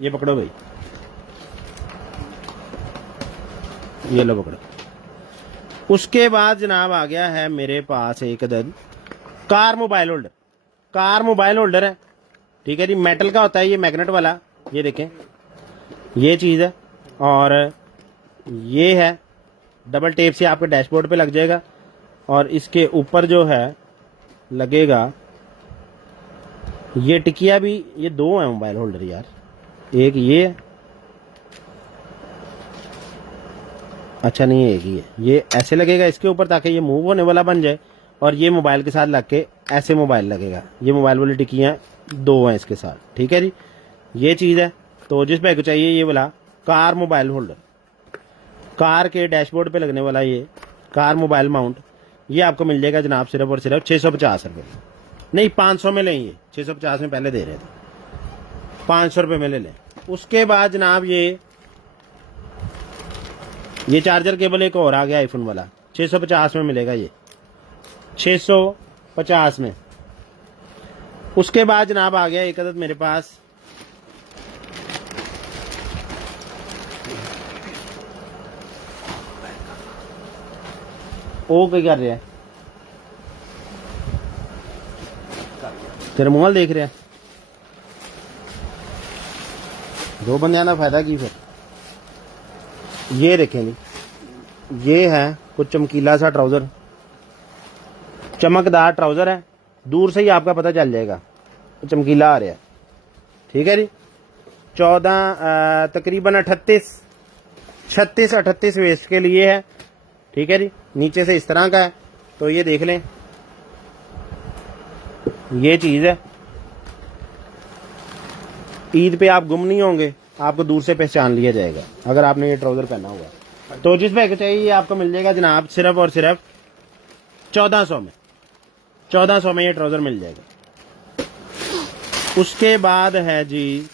ये पकड़ो भाई, ये लो पकड़ो। उसके बाद जनाब आ गया है मेरे पास एक अदद car mobile holder. Car mobile holder है, ठीक है जी, मेटल का होता है ये, मैग्नेट वाला। ये देखें, ये चीज़ है और ये है, डबल टेप से आपके डैशबोर्ड पे लग जाएगा और इसके ऊपर जो है लगेगा ये टिकिया भी। ये दो है मोबाइल होल्डर यार, एक ये है, अच्छा नहीं है, एक ही है। ये ऐसे लगेगा इसके ऊपर ताकि ये मूव होने वाला बन जाए और ये मोबाइल के साथ लग के ऐसे मोबाइल लगेगा। ये मोबाइल वाली टिकियाँ दो हैं इसके साथ, ठीक है जी, ये चीज़ है। तो जिस भाई को चाहिए ये वाला कार मोबाइल होल्डर, कार के डैशबोर्ड पे लगने वाला ये कार मोबाइल माउंट, ये आपको मिल जाएगा जनाब सिर्फ और सिर्फ 650 रुपये, नहीं 500 में लें। ये 650 में पहले दे रहे थे, 500 रुपये में ले लें। उसके बाद जनाब ये चार्जर केबल एक और आ गया आईफोन वाला, 650 में मिलेगा ये, 650 में। उसके बाद जनाब आ गया एक अदद मेरे पास ओ, क्या कर रहा है, तेरे मोबाइल देख रहे हैं, दो बंदे आना फायदा की फिर। ये देखेंगे, ये है कुछ चमकीला सा ट्राउजर, चमकदार ट्राउजर है, दूर से ही आपका पता चल जाएगा चमकीला आ रहा है, ठीक है जी। 14 तकरीबन 36 वेस्ट के लिए है, ठीक है जी। नीचे से इस तरह का है, तो ये देख लें, ये चीज़ है। ईद पे आप गुम नहीं होंगे, आपको दूर से पहचान लिया जाएगा अगर आपने ये ट्राउजर पहना हुआ है। तो जिस भाई को चाहिए ये आपको मिल जाएगा जनाब सिर्फ और सिर्फ 1400 में। 1400 में ये ट्राउजर मिल जाएगा। उसके बाद है जी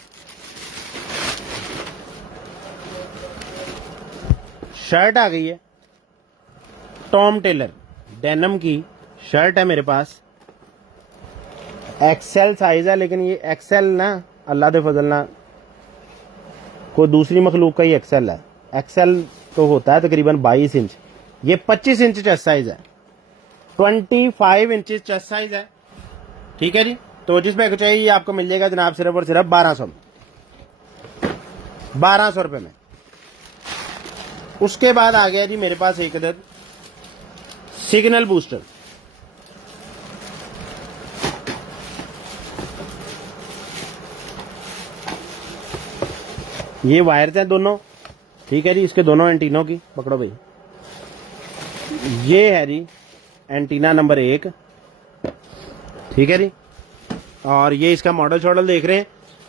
शर्ट आ गई है, टॉम टेलर डेनिम की शर्ट है मेरे पास, एक्सेल साइज है, लेकिन ये एक्सेल ना अल्लाह दे फजल ना कोई दूसरी मखलूक का ही एक्सेल है। एक्सेल तो होता है तकरीबन 22 इंच, ये 25 इंच चेस्ट साइज है, 25 इंच चेस्ट साइज है। ठीक है जी। तो जिस बैग को चाहिए ये आपको मिल जाएगा जनाब सिर्फ और सिर्फ 1200 में, 1200 रुपये में। उसके बाद आ गया जी मेरे पास एक अदद सिग्नल बूस्टर। ये वायर्स हैं दोनों, ठीक है जी, इसके दोनों एंटीनों की पकड़ो भाई। ये है जी एंटीना नंबर 1, ठीक है जी। और ये इसका मॉडल शॉडल देख रहे हैं,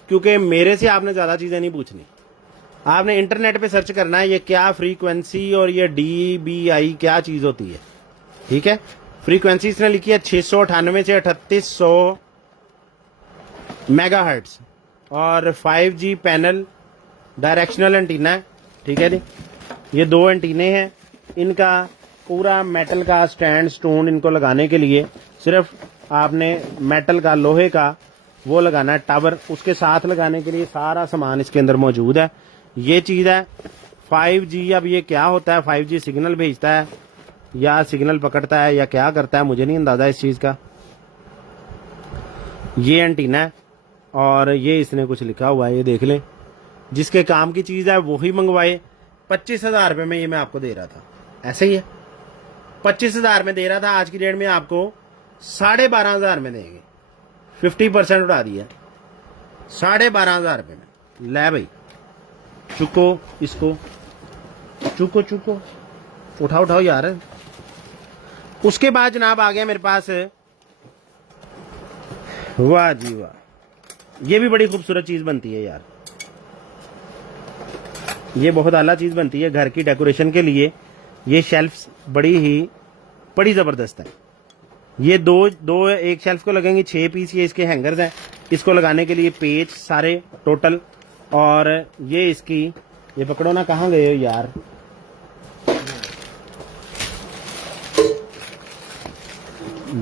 क्योंकि मेरे से आपने ज़्यादा चीज़ें नहीं पूछनी, आपने इंटरनेट पे सर्च करना है ये क्या फ्रीक्वेंसी और ये DBI क्या चीज़ होती है। ठीक है, फ्रीक्वेंसी इसने लिखी है 698 से 3800 मेगाहर्ट्ज और 5G पैनल डायरेक्शनल एंटीना है। ठीक है जी। ये 2 एंटीने हैं, इनका पूरा मेटल का स्टैंड स्टोन इनको लगाने के लिए सिर्फ आपने मेटल का लोहे का वो लगाना है टावर, उसके साथ लगाने के लिए सारा सामान इसके अंदर मौजूद है। ये चीज़ है 5G। अब ये क्या होता है, 5G सिग्नल भेजता है या सिग्नल पकड़ता है या क्या करता है, मुझे नहीं अंदाज़ा इस चीज़ का। ये एंटीना है और ये इसने कुछ लिखा हुआ है, ये देख लें। जिसके काम की चीज़ है वही मंगवाए। 25,000 रुपये में ये मैं आपको दे रहा था, ऐसे ही है, 25,000 में दे रहा था, आज की डेट में आपको 12,500 में देंगे, 50% उड़ा दिया, 12,500 रुपये में। ले भाई चुको इसको, चुको चुको, उठाओ उठाओ यार। उसके बाद जनाब आ गया मेरे पास, वाह जी वाह, ये भी बड़ी खूबसूरत चीज़ बनती है यार, ये बहुत आला चीज़ बनती है घर की डेकोरेशन के लिए। ये शेल्फ्स बड़ी ज़बरदस्त है। ये दो एक शेल्फ को लगेंगे 6 पीस, ये इसके हैंगर्स हैं, इसको लगाने के लिए पेच सारे टोटल। और ये इसकी, ये पकड़ो ना, कहाँ गए हो यार,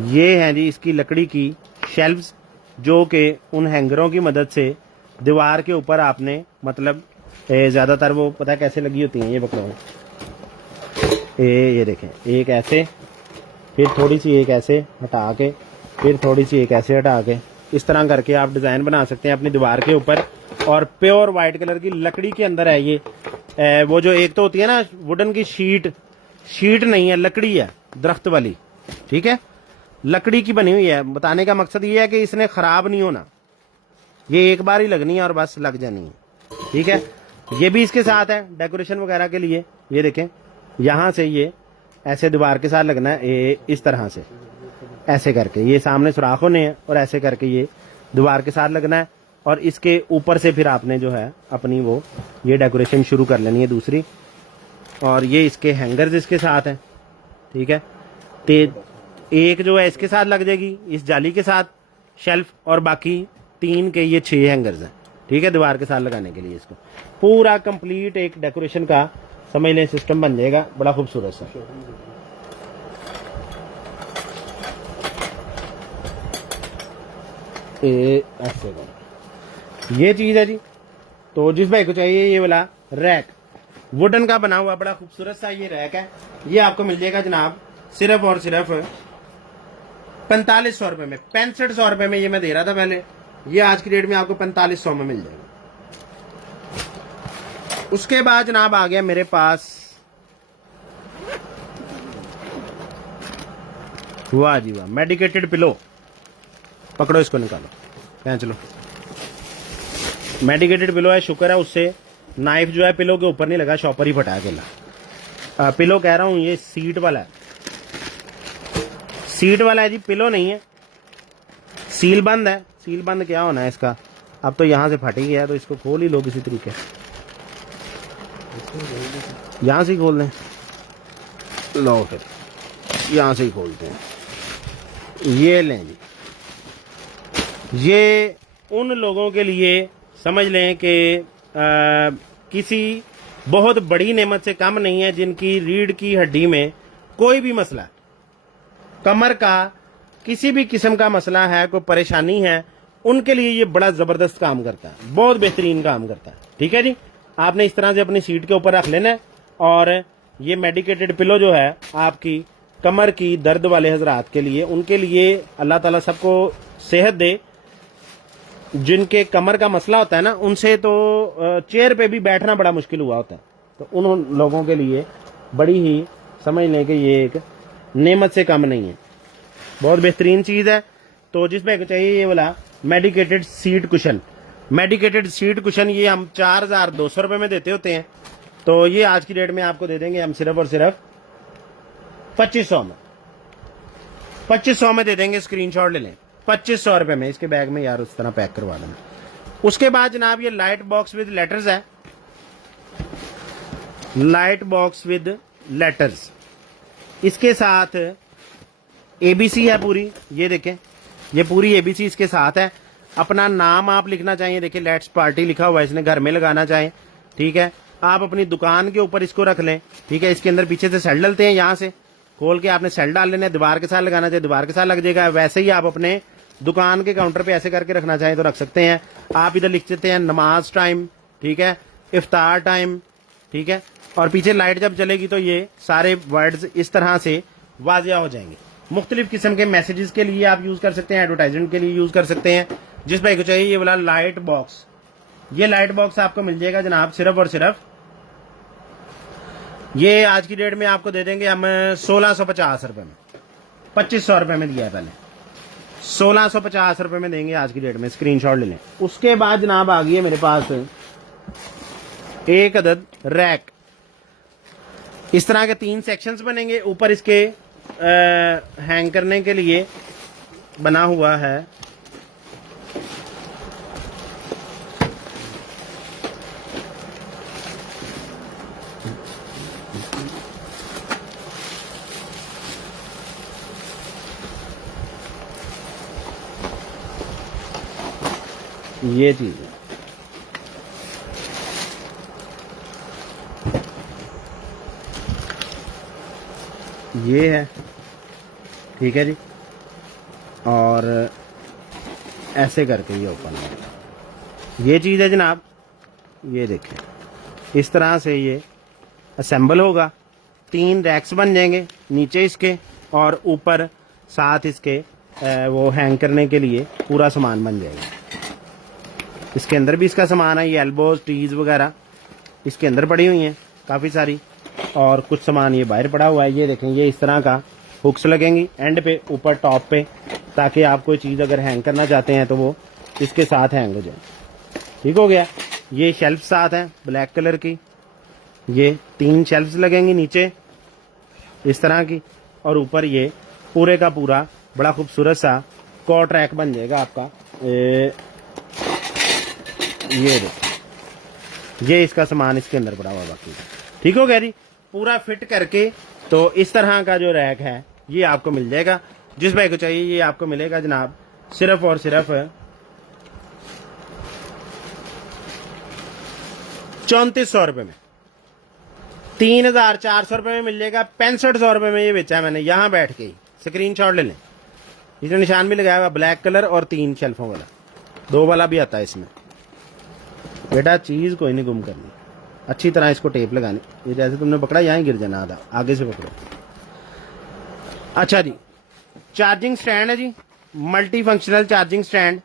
ये हैं जी इसकी लकड़ी की शेल्फ्स, जो कि उन हैंगरों की मदद से दीवार के ऊपर आपने मतलब ज़्यादातर वो पता कैसे लगी होती हैं, ये पकड़ो, ये देखें, एक ऐसे, फिर थोड़ी सी एक ऐसे हटा के, फिर थोड़ी सी एक ऐसे हटा के, इस तरह करके आप डिज़ाइन बना सकते हैं अपनी दीवार के ऊपर। और प्योर वाइट कलर की लकड़ी के अंदर है ये। वो जो एक तो होती है ना वुडन की शीट नहीं है, लकड़ी है दरख्त वाली, ठीक है, लकड़ी की बनी हुई है। बताने का मकसद ये है कि इसने ख़राब नहीं होना, ये एक बार ही लगनी है और बस लग जानी है। ठीक है, ये भी इसके साथ है डेकोरेशन वगैरह के लिए। ये देखें, यहाँ से ये ऐसे दीवार के साथ लगना है, ये इस तरह से ऐसे करके, ये सामने सुराख होने हैं और ऐसे करके ये दीवार के साथ लगना है। और इसके ऊपर से फिर आपने जो है अपनी वो ये डेकोरेशन शुरू कर लेनी है दूसरी। और ये इसके हैंगर्स इसके साथ हैं, ठीक है, तो एक जो है इसके साथ लग जाएगी इस जाली के साथ शेल्फ, और बाकी 3 के ये 6 हैंगर्स हैं, ठीक है, दीवार के साथ लगाने के लिए। इसको पूरा कंप्लीट एक डेकोरेशन का समझ लें सिस्टम बन जाएगा, बड़ा खूबसूरत सा। ऐसे ये चीज़ है जी। तो जिस भाई को चाहिए ये वाला रैक, वुडन का बना हुआ बड़ा खूबसूरत सा ये रैक है, ये आपको मिल जाएगा जनाब सिर्फ और सिर्फ 4500 रुपये में। 6500 रुपये में ये मैं दे रहा था पहले, ये आज की डेट में आपको 4500 में मिल जाएगा। उसके बाद जनाब आ गया मेरे पास, वाह जी वाह, मेडिकेटेड पिलो। पकड़ो इसको, निकालो, यहाँ चलो, मेडिकेटेड पिलो है, शुक्र है उससे नाइफ जो है पिलो के ऊपर नहीं लगा, शॉपर ही फटा अकेला। पिलो कह रहा हूँ, ये सीट वाला है, सीट वाला है जी, पिलो नहीं है। सील बंद है, सील बंद क्या होना है इसका, अब तो यहाँ से फट ही गया, तो इसको खोल ही लो किसी तरीके, यहाँ से ही खोल दें, लो फिर यहाँ से ही खोलते हैं। ये लें जी, ये उन लोगों के लिए समझ लें कि किसी बहुत बड़ी नेमत से कम नहीं है, जिनकी रीढ़ की हड्डी में कोई भी मसला, कमर का, किसी भी किस्म का मसला है, कोई परेशानी है, उनके लिए ये बड़ा ज़बरदस्त काम करता है, बहुत बेहतरीन काम करता है। ठीक है जी, आपने इस तरह से अपनी सीट के ऊपर रख लेना है। और ये मेडिकेटेड पिलो जो है आपकी कमर की दर्द वाले हजरात के लिए, उनके लिए अल्लाह ताला सबको सेहत दे। जिनके कमर का मसला होता है ना, उनसे तो चेयर पे भी बैठना बड़ा मुश्किल हुआ होता है, तो उन लोगों के लिए बड़ी ही समझ लें कि ये एक नेमत से कम नहीं है, बहुत बेहतरीन चीज़ है। तो जिसमें चाहिए ये वाला medicated seat cushion. Medicated seat cushion ये हम 4200 रुपये में देते होते हैं, तो ये आज की डेट में आपको दे देंगे हम सिर्फ और सिर्फ 2500 में। 2500 में दे देंगे, स्क्रीनशॉट ले लें, 2500 रुपये में। इसके बैग में यार उस तरह पैक करवा लें। उसके बाद जनाब ये लाइट बॉक्स विद लेटर्स है, लाइट बॉक्स विद लेटर्स। इसके साथ एबीसी है पूरी, ये देखें, ये पूरी एबीसी इसके साथ है। अपना नाम आप लिखना चाहिए, देखिए लेट्स पार्टी लिखा हुआ है, इसने घर में लगाना चाहें, ठीक है। आप अपनी दुकान के ऊपर इसको रख लें, ठीक है। इसके अंदर पीछे से सेल डलते हैं, यहाँ से खोल के आपने सेल डाल लेना है, दीवार के साथ लगाना चाहिए, दीवार के साथ लग जाएगा। वैसे ही आप अपने दुकान के काउंटर पे ऐसे करके रखना चाहें तो रख सकते हैं। आप इधर लिख सकते हैं नमाज टाइम, ठीक है, इफ्तार टाइम, ठीक है। और पीछे लाइट जब चलेगी तो ये सारे वर्ड्स इस तरह से वाजिया हो जाएंगे। मुख्तलिफ किस्म के मैसेजेस के लिए आप यूज कर सकते हैं, एडवर्टाइजमेंट के लिए यूज कर सकते हैं। जिसमें को चाहिए ये वाला लाइट बॉक्स, ये लाइट बॉक्स आपको मिल जाएगा जनाब सिर्फ और सिर्फ, ये आज की डेट में आपको दे देंगे हम 1650 रुपए में। 2500 रुपए में दिया है पहले, 1650 रुपए में देंगे आज की डेट में, स्क्रीनशॉट ले लें। उसके बाद जनाब आ गई है मेरे पास एक अदद रैक। इस तरह के 3 सेक्शंस बनेंगे, ऊपर इसके हैंग करने के लिए बना हुआ है ये चीज है। ये है, ठीक है जी। और ऐसे करके ये ओपन है, ये चीज़ है जनाब। ये देखें, इस तरह से ये असेंबल होगा। 3 रैक्स बन जाएंगे नीचे इसके, और ऊपर साथ इसके वो हैंग करने के लिए पूरा सामान बन जाएगा। इसके अंदर भी इसका सामान है, ये एल्बोज टीज वगैरह इसके अंदर पड़ी हुई हैं काफ़ी सारी, और कुछ सामान ये बाहर पड़ा हुआ है। ये देखें, ये इस तरह का हुक्स लगेंगी एंड पे, ऊपर टॉप पे, ताकि आप कोई चीज़ अगर हैंग करना चाहते हैं तो वो इसके साथ हैंग हो जाए। ठीक हो गया। ये शेल्फ साथ है ब्लैक कलर की, ये 3 शेल्फ्स लगेंगी नीचे इस तरह की, और ऊपर ये पूरे का पूरा बड़ा खूबसूरत सा कोट रैक बन जाएगा आपका। ये देखो, ये इसका सामान इसके अंदर पड़ा हुआ बाकी। ठीक हो गया जी, पूरा फिट करके। तो इस तरह का जो रैक है ये आपको मिल जाएगा। जिस भाई को चाहिए ये आपको मिलेगा जनाब सिर्फ और सिर्फ 3400 रुपये में। 3400 रुपये में मिल जाएगा। 6500 रुपये में ये बेचा है मैंने यहाँ बैठ के ही, स्क्रीनशॉट ले लें। इसमें निशान भी लगाया हुआ ब्लैक कलर और 3 शेल्फों वाला, 2 वाला भी आता है इसमें। बेटा चीज़ कोई नहीं गुम करनी, अच्छी तरह इसको टेप लगानी। ये जैसे तुमने पकड़ा यहाँ ही गिर जाना, आधा आगे से पकड़ो। अच्छा जी, चार्जिंग स्टैंड है जी, मल्टी फंक्शनल चार्जिंग स्टैंड।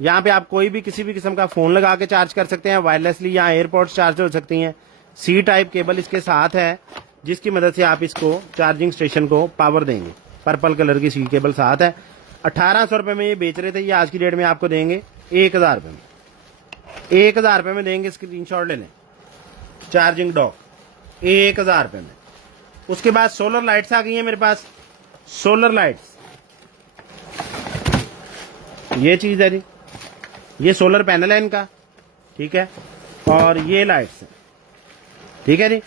यहाँ पे आप कोई भी किसी भी किस्म का फ़ोन लगा के चार्ज कर सकते हैं, वायरलेसली या एयरपोर्ट्स चार्ज हो सकती हैं। सी टाइप केबल इसके साथ है, जिसकी मदद से आप इसको चार्जिंग स्टेशन को पावर देंगे। पर्पल कलर की सी केबल साथ है। 1800 रुपये में ये बेच रहे थे, ये आज की डेट में आपको देंगे 1000 रुपये में। 1000 रुपये में देंगे, स्क्रीनशॉट ले लें। चार्जिंग डॉक 1000 रुपये में। उसके बाद सोलर लाइट्स आ गई हैं मेरे पास। सोलर लाइट्स ये चीज़ है जी, ये सोलर पैनल है इनका, ठीक है। और ये लाइट्स, ठीक है जी।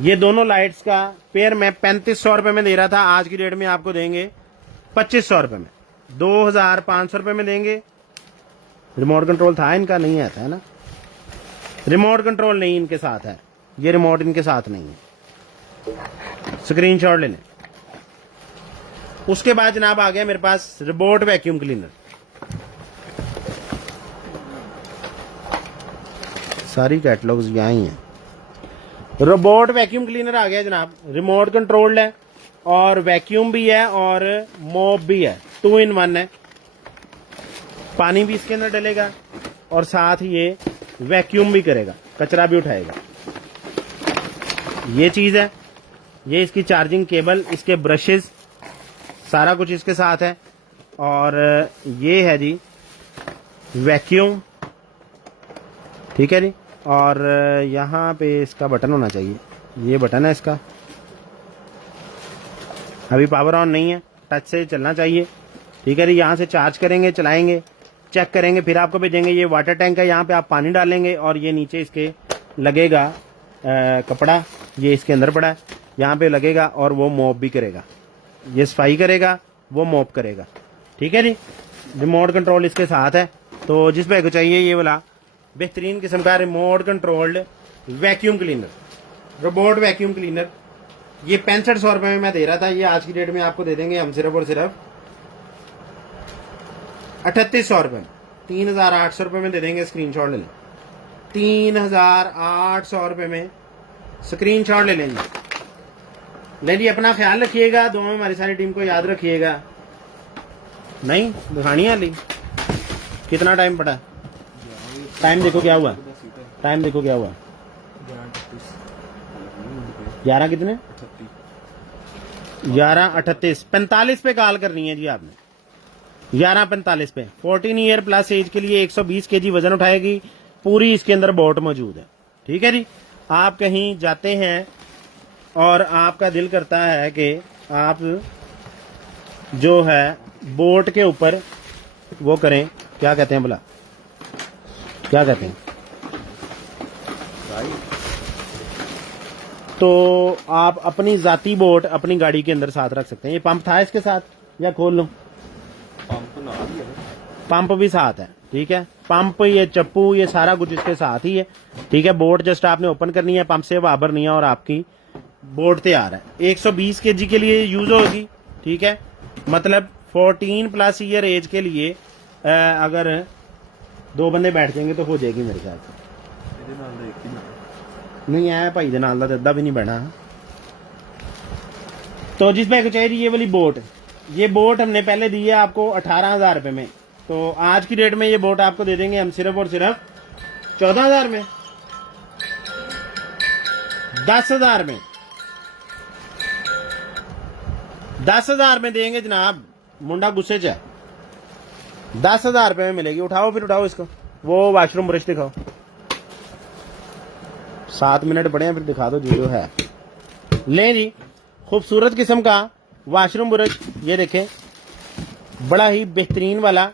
ये दोनों लाइट्स का पेयर मैं 3500 रुपये में दे रहा था, आज की डेट में आपको देंगे 2500 रुपये में। 2500 रुपये में देंगे। रिमोट कंट्रोल था इनका, नहीं आता है ना, रिमोट कंट्रोल नहीं इनके साथ है, ये रिमोट इनके साथ नहीं है। स्क्रीनशॉट ले लें। उसके बाद जनाब आ गया मेरे पास रोबोट वैक्यूम क्लीनर। सारी कैटलॉग्स यहाँ ही है। रोबोट वैक्यूम क्लीनर आ गया जनाब, रिमोट कंट्रोल्ड है और वैक्यूम भी है और मॉप भी है, 2 in 1 है। पानी भी इसके अंदर डलेगा और साथ ही ये वैक्यूम भी करेगा, कचरा भी उठाएगा। ये चीज़ है, ये इसकी चार्जिंग केबल, इसके ब्रशेस, सारा कुछ इसके साथ है। और ये है जी वैक्यूम, ठीक है जी। और यहाँ पे इसका बटन होना चाहिए, ये बटन है इसका। अभी पावर ऑन नहीं है, टच से चलना चाहिए, ठीक है जी। यहाँ से चार्ज करेंगे, चलाएंगे, चेक करेंगे, फिर आपको भेजेंगे। ये वाटर टैंक है, यहाँ पे आप पानी डालेंगे और ये नीचे इसके लगेगा कपड़ा, ये इसके अंदर पड़ा है, यहाँ पे लगेगा और वो मॉप भी करेगा। ये सफाई करेगा, वो मॉप करेगा, ठीक है जी। रिमोट कंट्रोल इसके साथ है। तो जिस भाई को चाहिए ये वाला बेहतरीन किस्म का remote controlled vacuum cleaner, robot vacuum cleaner, ये 6500 रुपये में मैं दे रहा था। ये आज की डेट में आपको दे देंगे हम सिर्फ और सिर्फ 3800 रुपये, 3800 रुपये में दे देंगे। स्क्रीनशॉट ले लें, 3800 रुपये में स्क्रीनशॉट ले लेंगे। ले जी, अपना ख्याल रखिएगा, दुआ में हमारी सारी टीम को याद रखिएगा। नहीं दिखानी है अली, कितना टाइम पड़ा? टाइम देखो क्या हुआ, टाइम देखो क्या हुआ। 11 कितने? 11:38, 45 पे कॉल करनी है जी आपने, 11:45 पे। 14 ईयर प्लस एज के लिए 120 kg वजन उठाएगी, पूरी इसके अंदर बोट मौजूद है, ठीक है जी। आप कहीं जाते हैं और आपका दिल करता है कि आप जो है बोट के ऊपर वो करें, क्या कहते हैं भला, क्या कहते हैं, तो आप अपनी जाती बोट अपनी गाड़ी के अंदर साथ रख सकते हैं। ये पंप था इसके साथ या खोल लूं? पंप भी साथ है, ठीक है। पंप, ये चप्पू, ये सारा कुछ इसके साथ ही है, ठीक है। बोट जस्ट आपने ओपन करनी है, पंप से हवा भरनी है और आपकी बोट तैयार है। 120 kg के लिए यूज होगी, ठीक है। मतलब 14 प्लस ईयर एज के लिए अगर 2 बंदे बैठ जाएंगे तो हो जाएगी मेरे ख्याल से। नहीं है भाई दे नाल दा अद्धा भी नहीं बना। तो जिस भाई को चाहिए ये वाली बोट, ये बोट हमने पहले दी है आपको 18,000 रुपये में। तो आज की डेट में ये बोट आपको दे देंगे हम सिर्फ और सिर्फ 14,000 में, 10,000 में, 10,000 में देंगे जनाब। मुंडा गुस्से च है, 10,000 रुपये में मिलेगी। उठाओ फिर, उठाओ इसको, वो वाशरूम ब्रश दिखाओ। 7 मिनट पड़े हैं, फिर दिखा दो जो है। लें जी, खूबसूरत किस्म का वाशरूम ब्रश, ये देखें, बड़ा ही बेहतरीन वाला।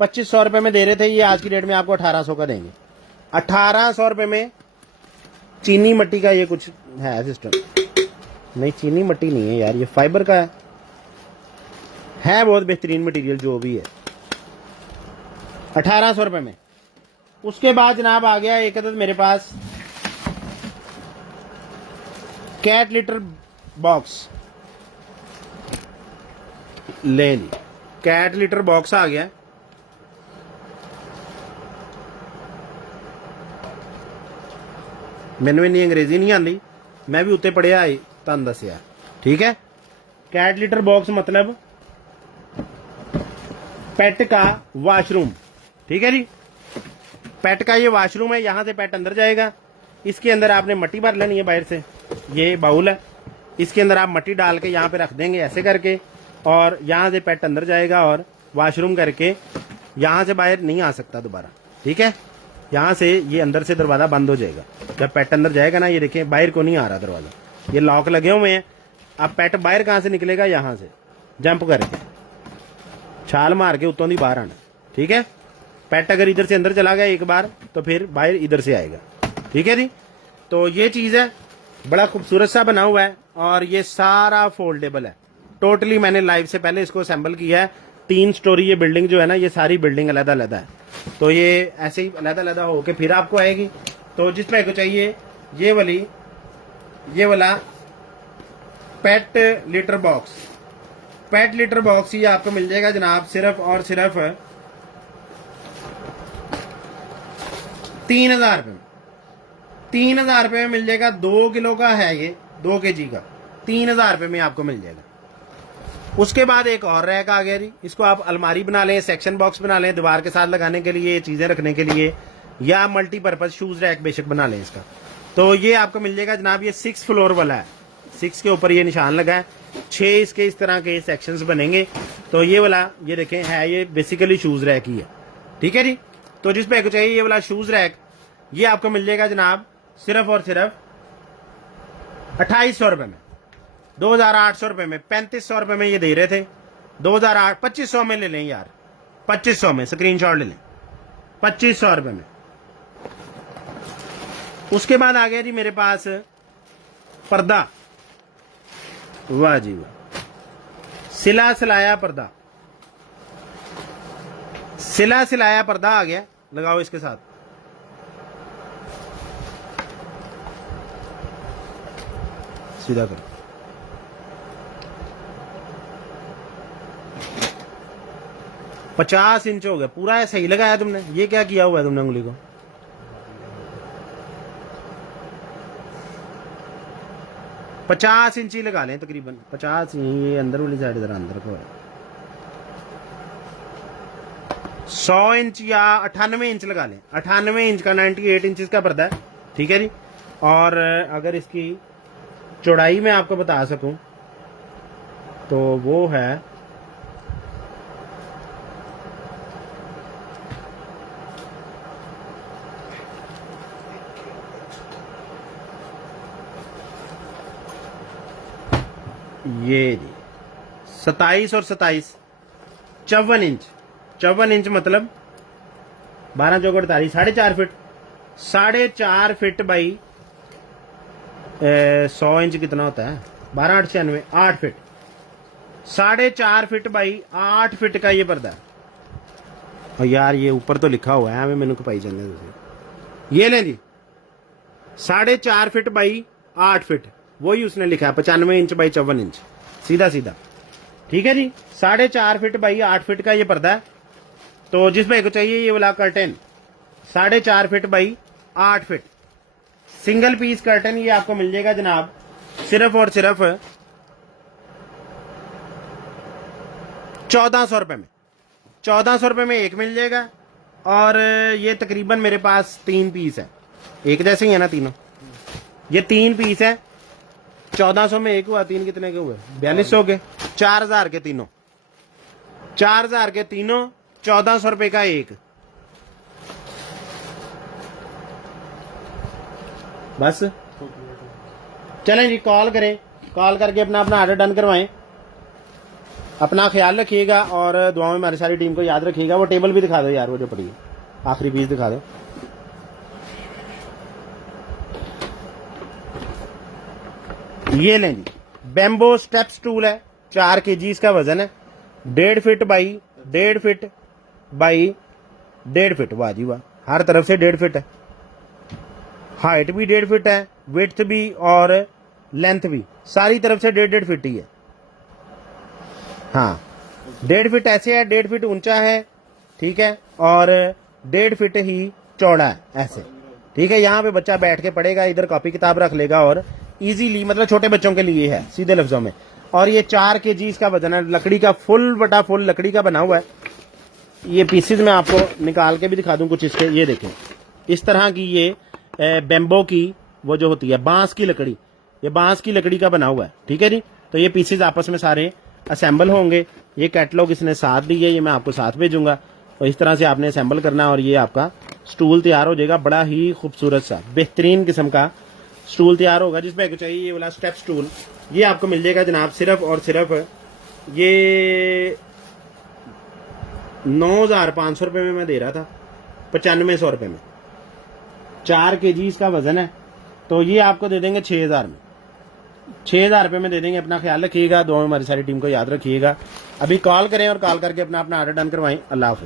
2500 रुपये में दे रहे थे, ये आज की डेट में आपको 1800 का देंगे। 1800 रुपये में चीनी मट्टी का ये कुछ है सिस्टम। नहीं चीनी मट्टी नहीं है यार, ये फाइबर का है बहुत बेहतरीन मटेरियल जो भी है। 1800 रुपये में। उसके बाद जनाब आ गया एक अदद मेरे पास कैट लिटर बॉक्स। ले ली, कैट लिटर बॉक्स आ गया। मैनू इन्नी अंग्रेजी नहीं आती, मैं भी उत्ते पढ़िया आई तुहानू दसिया, ठीक है। कैट लिटर बॉक्स मतलब पेट का वाशरूम, ठीक है जी। पेट का ये वाशरूम है, यहां से पेट अंदर जाएगा। इसके अंदर आपने मट्टी भर लेनी है बाहर से, ये बाउल है, इसके अंदर आप मट्टी डाल के यहाँ पे रख देंगे ऐसे करके, और यहाँ से पेट अंदर जाएगा और वॉशरूम करके यहाँ से बाहर नहीं आ सकता दोबारा, ठीक है। यहाँ से ये अंदर से दरवाज़ा बंद हो जाएगा। जब पेट अंदर जाएगा ना, ये देखें बाहर को नहीं आ रहा दरवाज़ा, ये लॉक लगे हुए हैं। अब पेट बाहर कहाँ से निकलेगा? यहाँ से जंप करके, छाल मार के उत्तों दी बाहर आना, ठीक है। पेट अगर इधर से अंदर चला गया एक बार तो फिर बाहर इधर से आएगा, ठीक है जी। तो ये चीज़ है, बड़ा खूबसूरत सा बना हुआ है और ये सारा फोल्डेबल है टोटली। मैंने लाइव से पहले इसको असेंबल किया है। 3 स्टोरी ये बिल्डिंग जो है ना, ये सारी बिल्डिंग अलग-अलग है, तो ये ऐसे ही अलग-अलग होके फिर आपको आएगी। तो जिस भाई को चाहिए ये वाला पेट लिटर बॉक्स, पेट लीटर बॉक्स ये आपको मिल जाएगा जनाब सिर्फ और सिर्फ 3000 रुपये में। 3000 रुपये में मिल जाएगा। 2 किलो का है ये, 2 kg का 3000 रुपये में आपको मिल जाएगा। उसके बाद एक और रैक आ गया जी, इसको आप अलमारी बना लें, सेक्शन बॉक्स बना लें, दीवार के साथ लगाने के लिए, चीजें रखने के लिए, या मल्टीपर्पज शूज रैक बेशक बना लें इसका। तो ये आपको मिल जाएगा जनाब। ये 6 फ्लोर वाला है, 6 के ऊपर ये निशान लगा है, 6 इसके इस तरह के सेक्शंस बनेंगे। तो ये वाला ये देखें है, ये बेसिकली शूज रैक ही है, ठीक है जी। तो जिस पे चाहिए ये वाला शूज रैक, ये आपको मिल जाएगा जनाब सिर्फ और सिर्फ 2800 रुपये में। 2800 रुपये में, 3500 रुपये में ये दे रहे थे। 2008 2500 में ले लें यार, 2500 में स्क्रीनशॉट ले लें, 2500 रुपये में। उसके बाद आ गया जी मेरे पास पर्दा, वाह जी वाह, सिला सिलाया पर्दा, सिला सिलाया पर्दा आ गया। लगाओ इसके साथ, सीधा करो। $50 इंच हो गया पूरा है। सही लगाया तुमने। ये क्या किया हुआ है तुमने उंगली को? $50 इंच ही लगा लें तकरीबन। 50 ये अंदर वाली साइड जरा अंदर को है। 100 इंच या 98 इंच लगा लें। 98 इंच का 98 इंच का पर्दा है, ठीक है जी। और अगर इसकी चौड़ाई में आपको बता सकूं तो वो है ये जी 27 और 27 54 इंच। 54 इंच मतलब 12 चौक 48, 4.5 फीट। 4.5 फीट बाई 100 इंच कितना होता है? 12 8 96 8 फीट। 4.5 फीट बाई 8 फीट का ये पर्दा है। और यार ये ऊपर तो लिखा हुआ है, हमें मैंने को पाई चलने। ये लें जी 4.5 फीट बाई 8 फीट, वही उसने लिखा है 95 इंच बाई 54 इंच, सीधा सीधा, ठीक है जी। 4.5 फीट बाई 8 फीट का ये पर्दा है। तो जिस भाई को चाहिए ये वाला curtain 4.5 feet by 8 feet single piece curtain, ये आपको मिल जाएगा जनाब सिर्फ और सिर्फ 1400 रुपये में। 1400 रुपये में एक मिल जाएगा। और ये तकरीबन मेरे पास 3 पीस है, एक जैसे ही है ना तीनों। ये 3 पीस है। 1400 में एक हुआ, 3 कितने के हुए? 4200 के। 4000 के तीनों, 4000 के तीनों, 1400 रुपये का एक। बस चलें जी, कॉल करें, कॉल करके अपना अपना ऑर्डर डन करवाएं। अपना ख्याल रखिएगा और दुआओं में हमारी सारी टीम को याद रखिएगा। वो टेबल भी दिखा दो यार, वो जो पड़ी है, आखिरी पीस दिखा दो। ये लें जी, बैम्बो स्टेप स्टूल है, 4 kg इसका वजन है। 1.5 feet by 1.5 feet by 1.5 feet, वाह जी वाह, हर तरफ से 1.5 फीट है। हाइट भी 1.5 फीट है, विड्थ भी और लेंथ भी, सारी तरफ से 1.5 फीट ही है। हाँ 1.5 फीट ऐसे है, 1.5 फीट ऊंचा है, ठीक है, और 1.5 फीट ही चौड़ा है ऐसे, ठीक है। यहाँ पे बच्चा बैठ के पढ़ेगा, इधर कॉपी किताब रख लेगा और इजीली, मतलब छोटे बच्चों के लिए है सीधे लफ्जों में। और ये 4 kg इसका वजन है, लकड़ी का फुल बटा फुल लकड़ी का बना हुआ है। ये पीसेज मैं आपको निकाल के भी दिखा दूं कुछ इसके। ये देखें इस तरह की ये बैम्बो की वो जो होती है बांस की लकड़ी, ये बांस की लकड़ी का बना हुआ है, ठीक है जी। तो ये पीसेज आपस में सारे असेंबल होंगे। ये कैटलॉग इसने साथ दी है, ये मैं आपको साथ भेजूंगा। तो इस तरह से आपने असेंबल करना और ये आपका स्टूल तैयार हो जाएगा। बड़ा ही खूबसूरत सा बेहतरीन किस्म का स्टूल तैयार होगा। जिस पे चाहिए ये वाला स्टेप स्टूल, ये आपको मिल जाएगा जनाब सिर्फ और सिर्फ ये 9500 रुपये में मैं दे रहा था, 9500 रुपये में। 4 kg इसका वजन है। तो ये आपको दे देंगे 6000 में, 6000 रुपये में दे देंगे। अपना ख्याल रखिएगा, दुआ में हमारी सारी टीम को याद रखिएगा। अभी कॉल करें और कॉल करके अपना अपना ऑर्डर डन करवाएं। अल्लाह हाफिज़।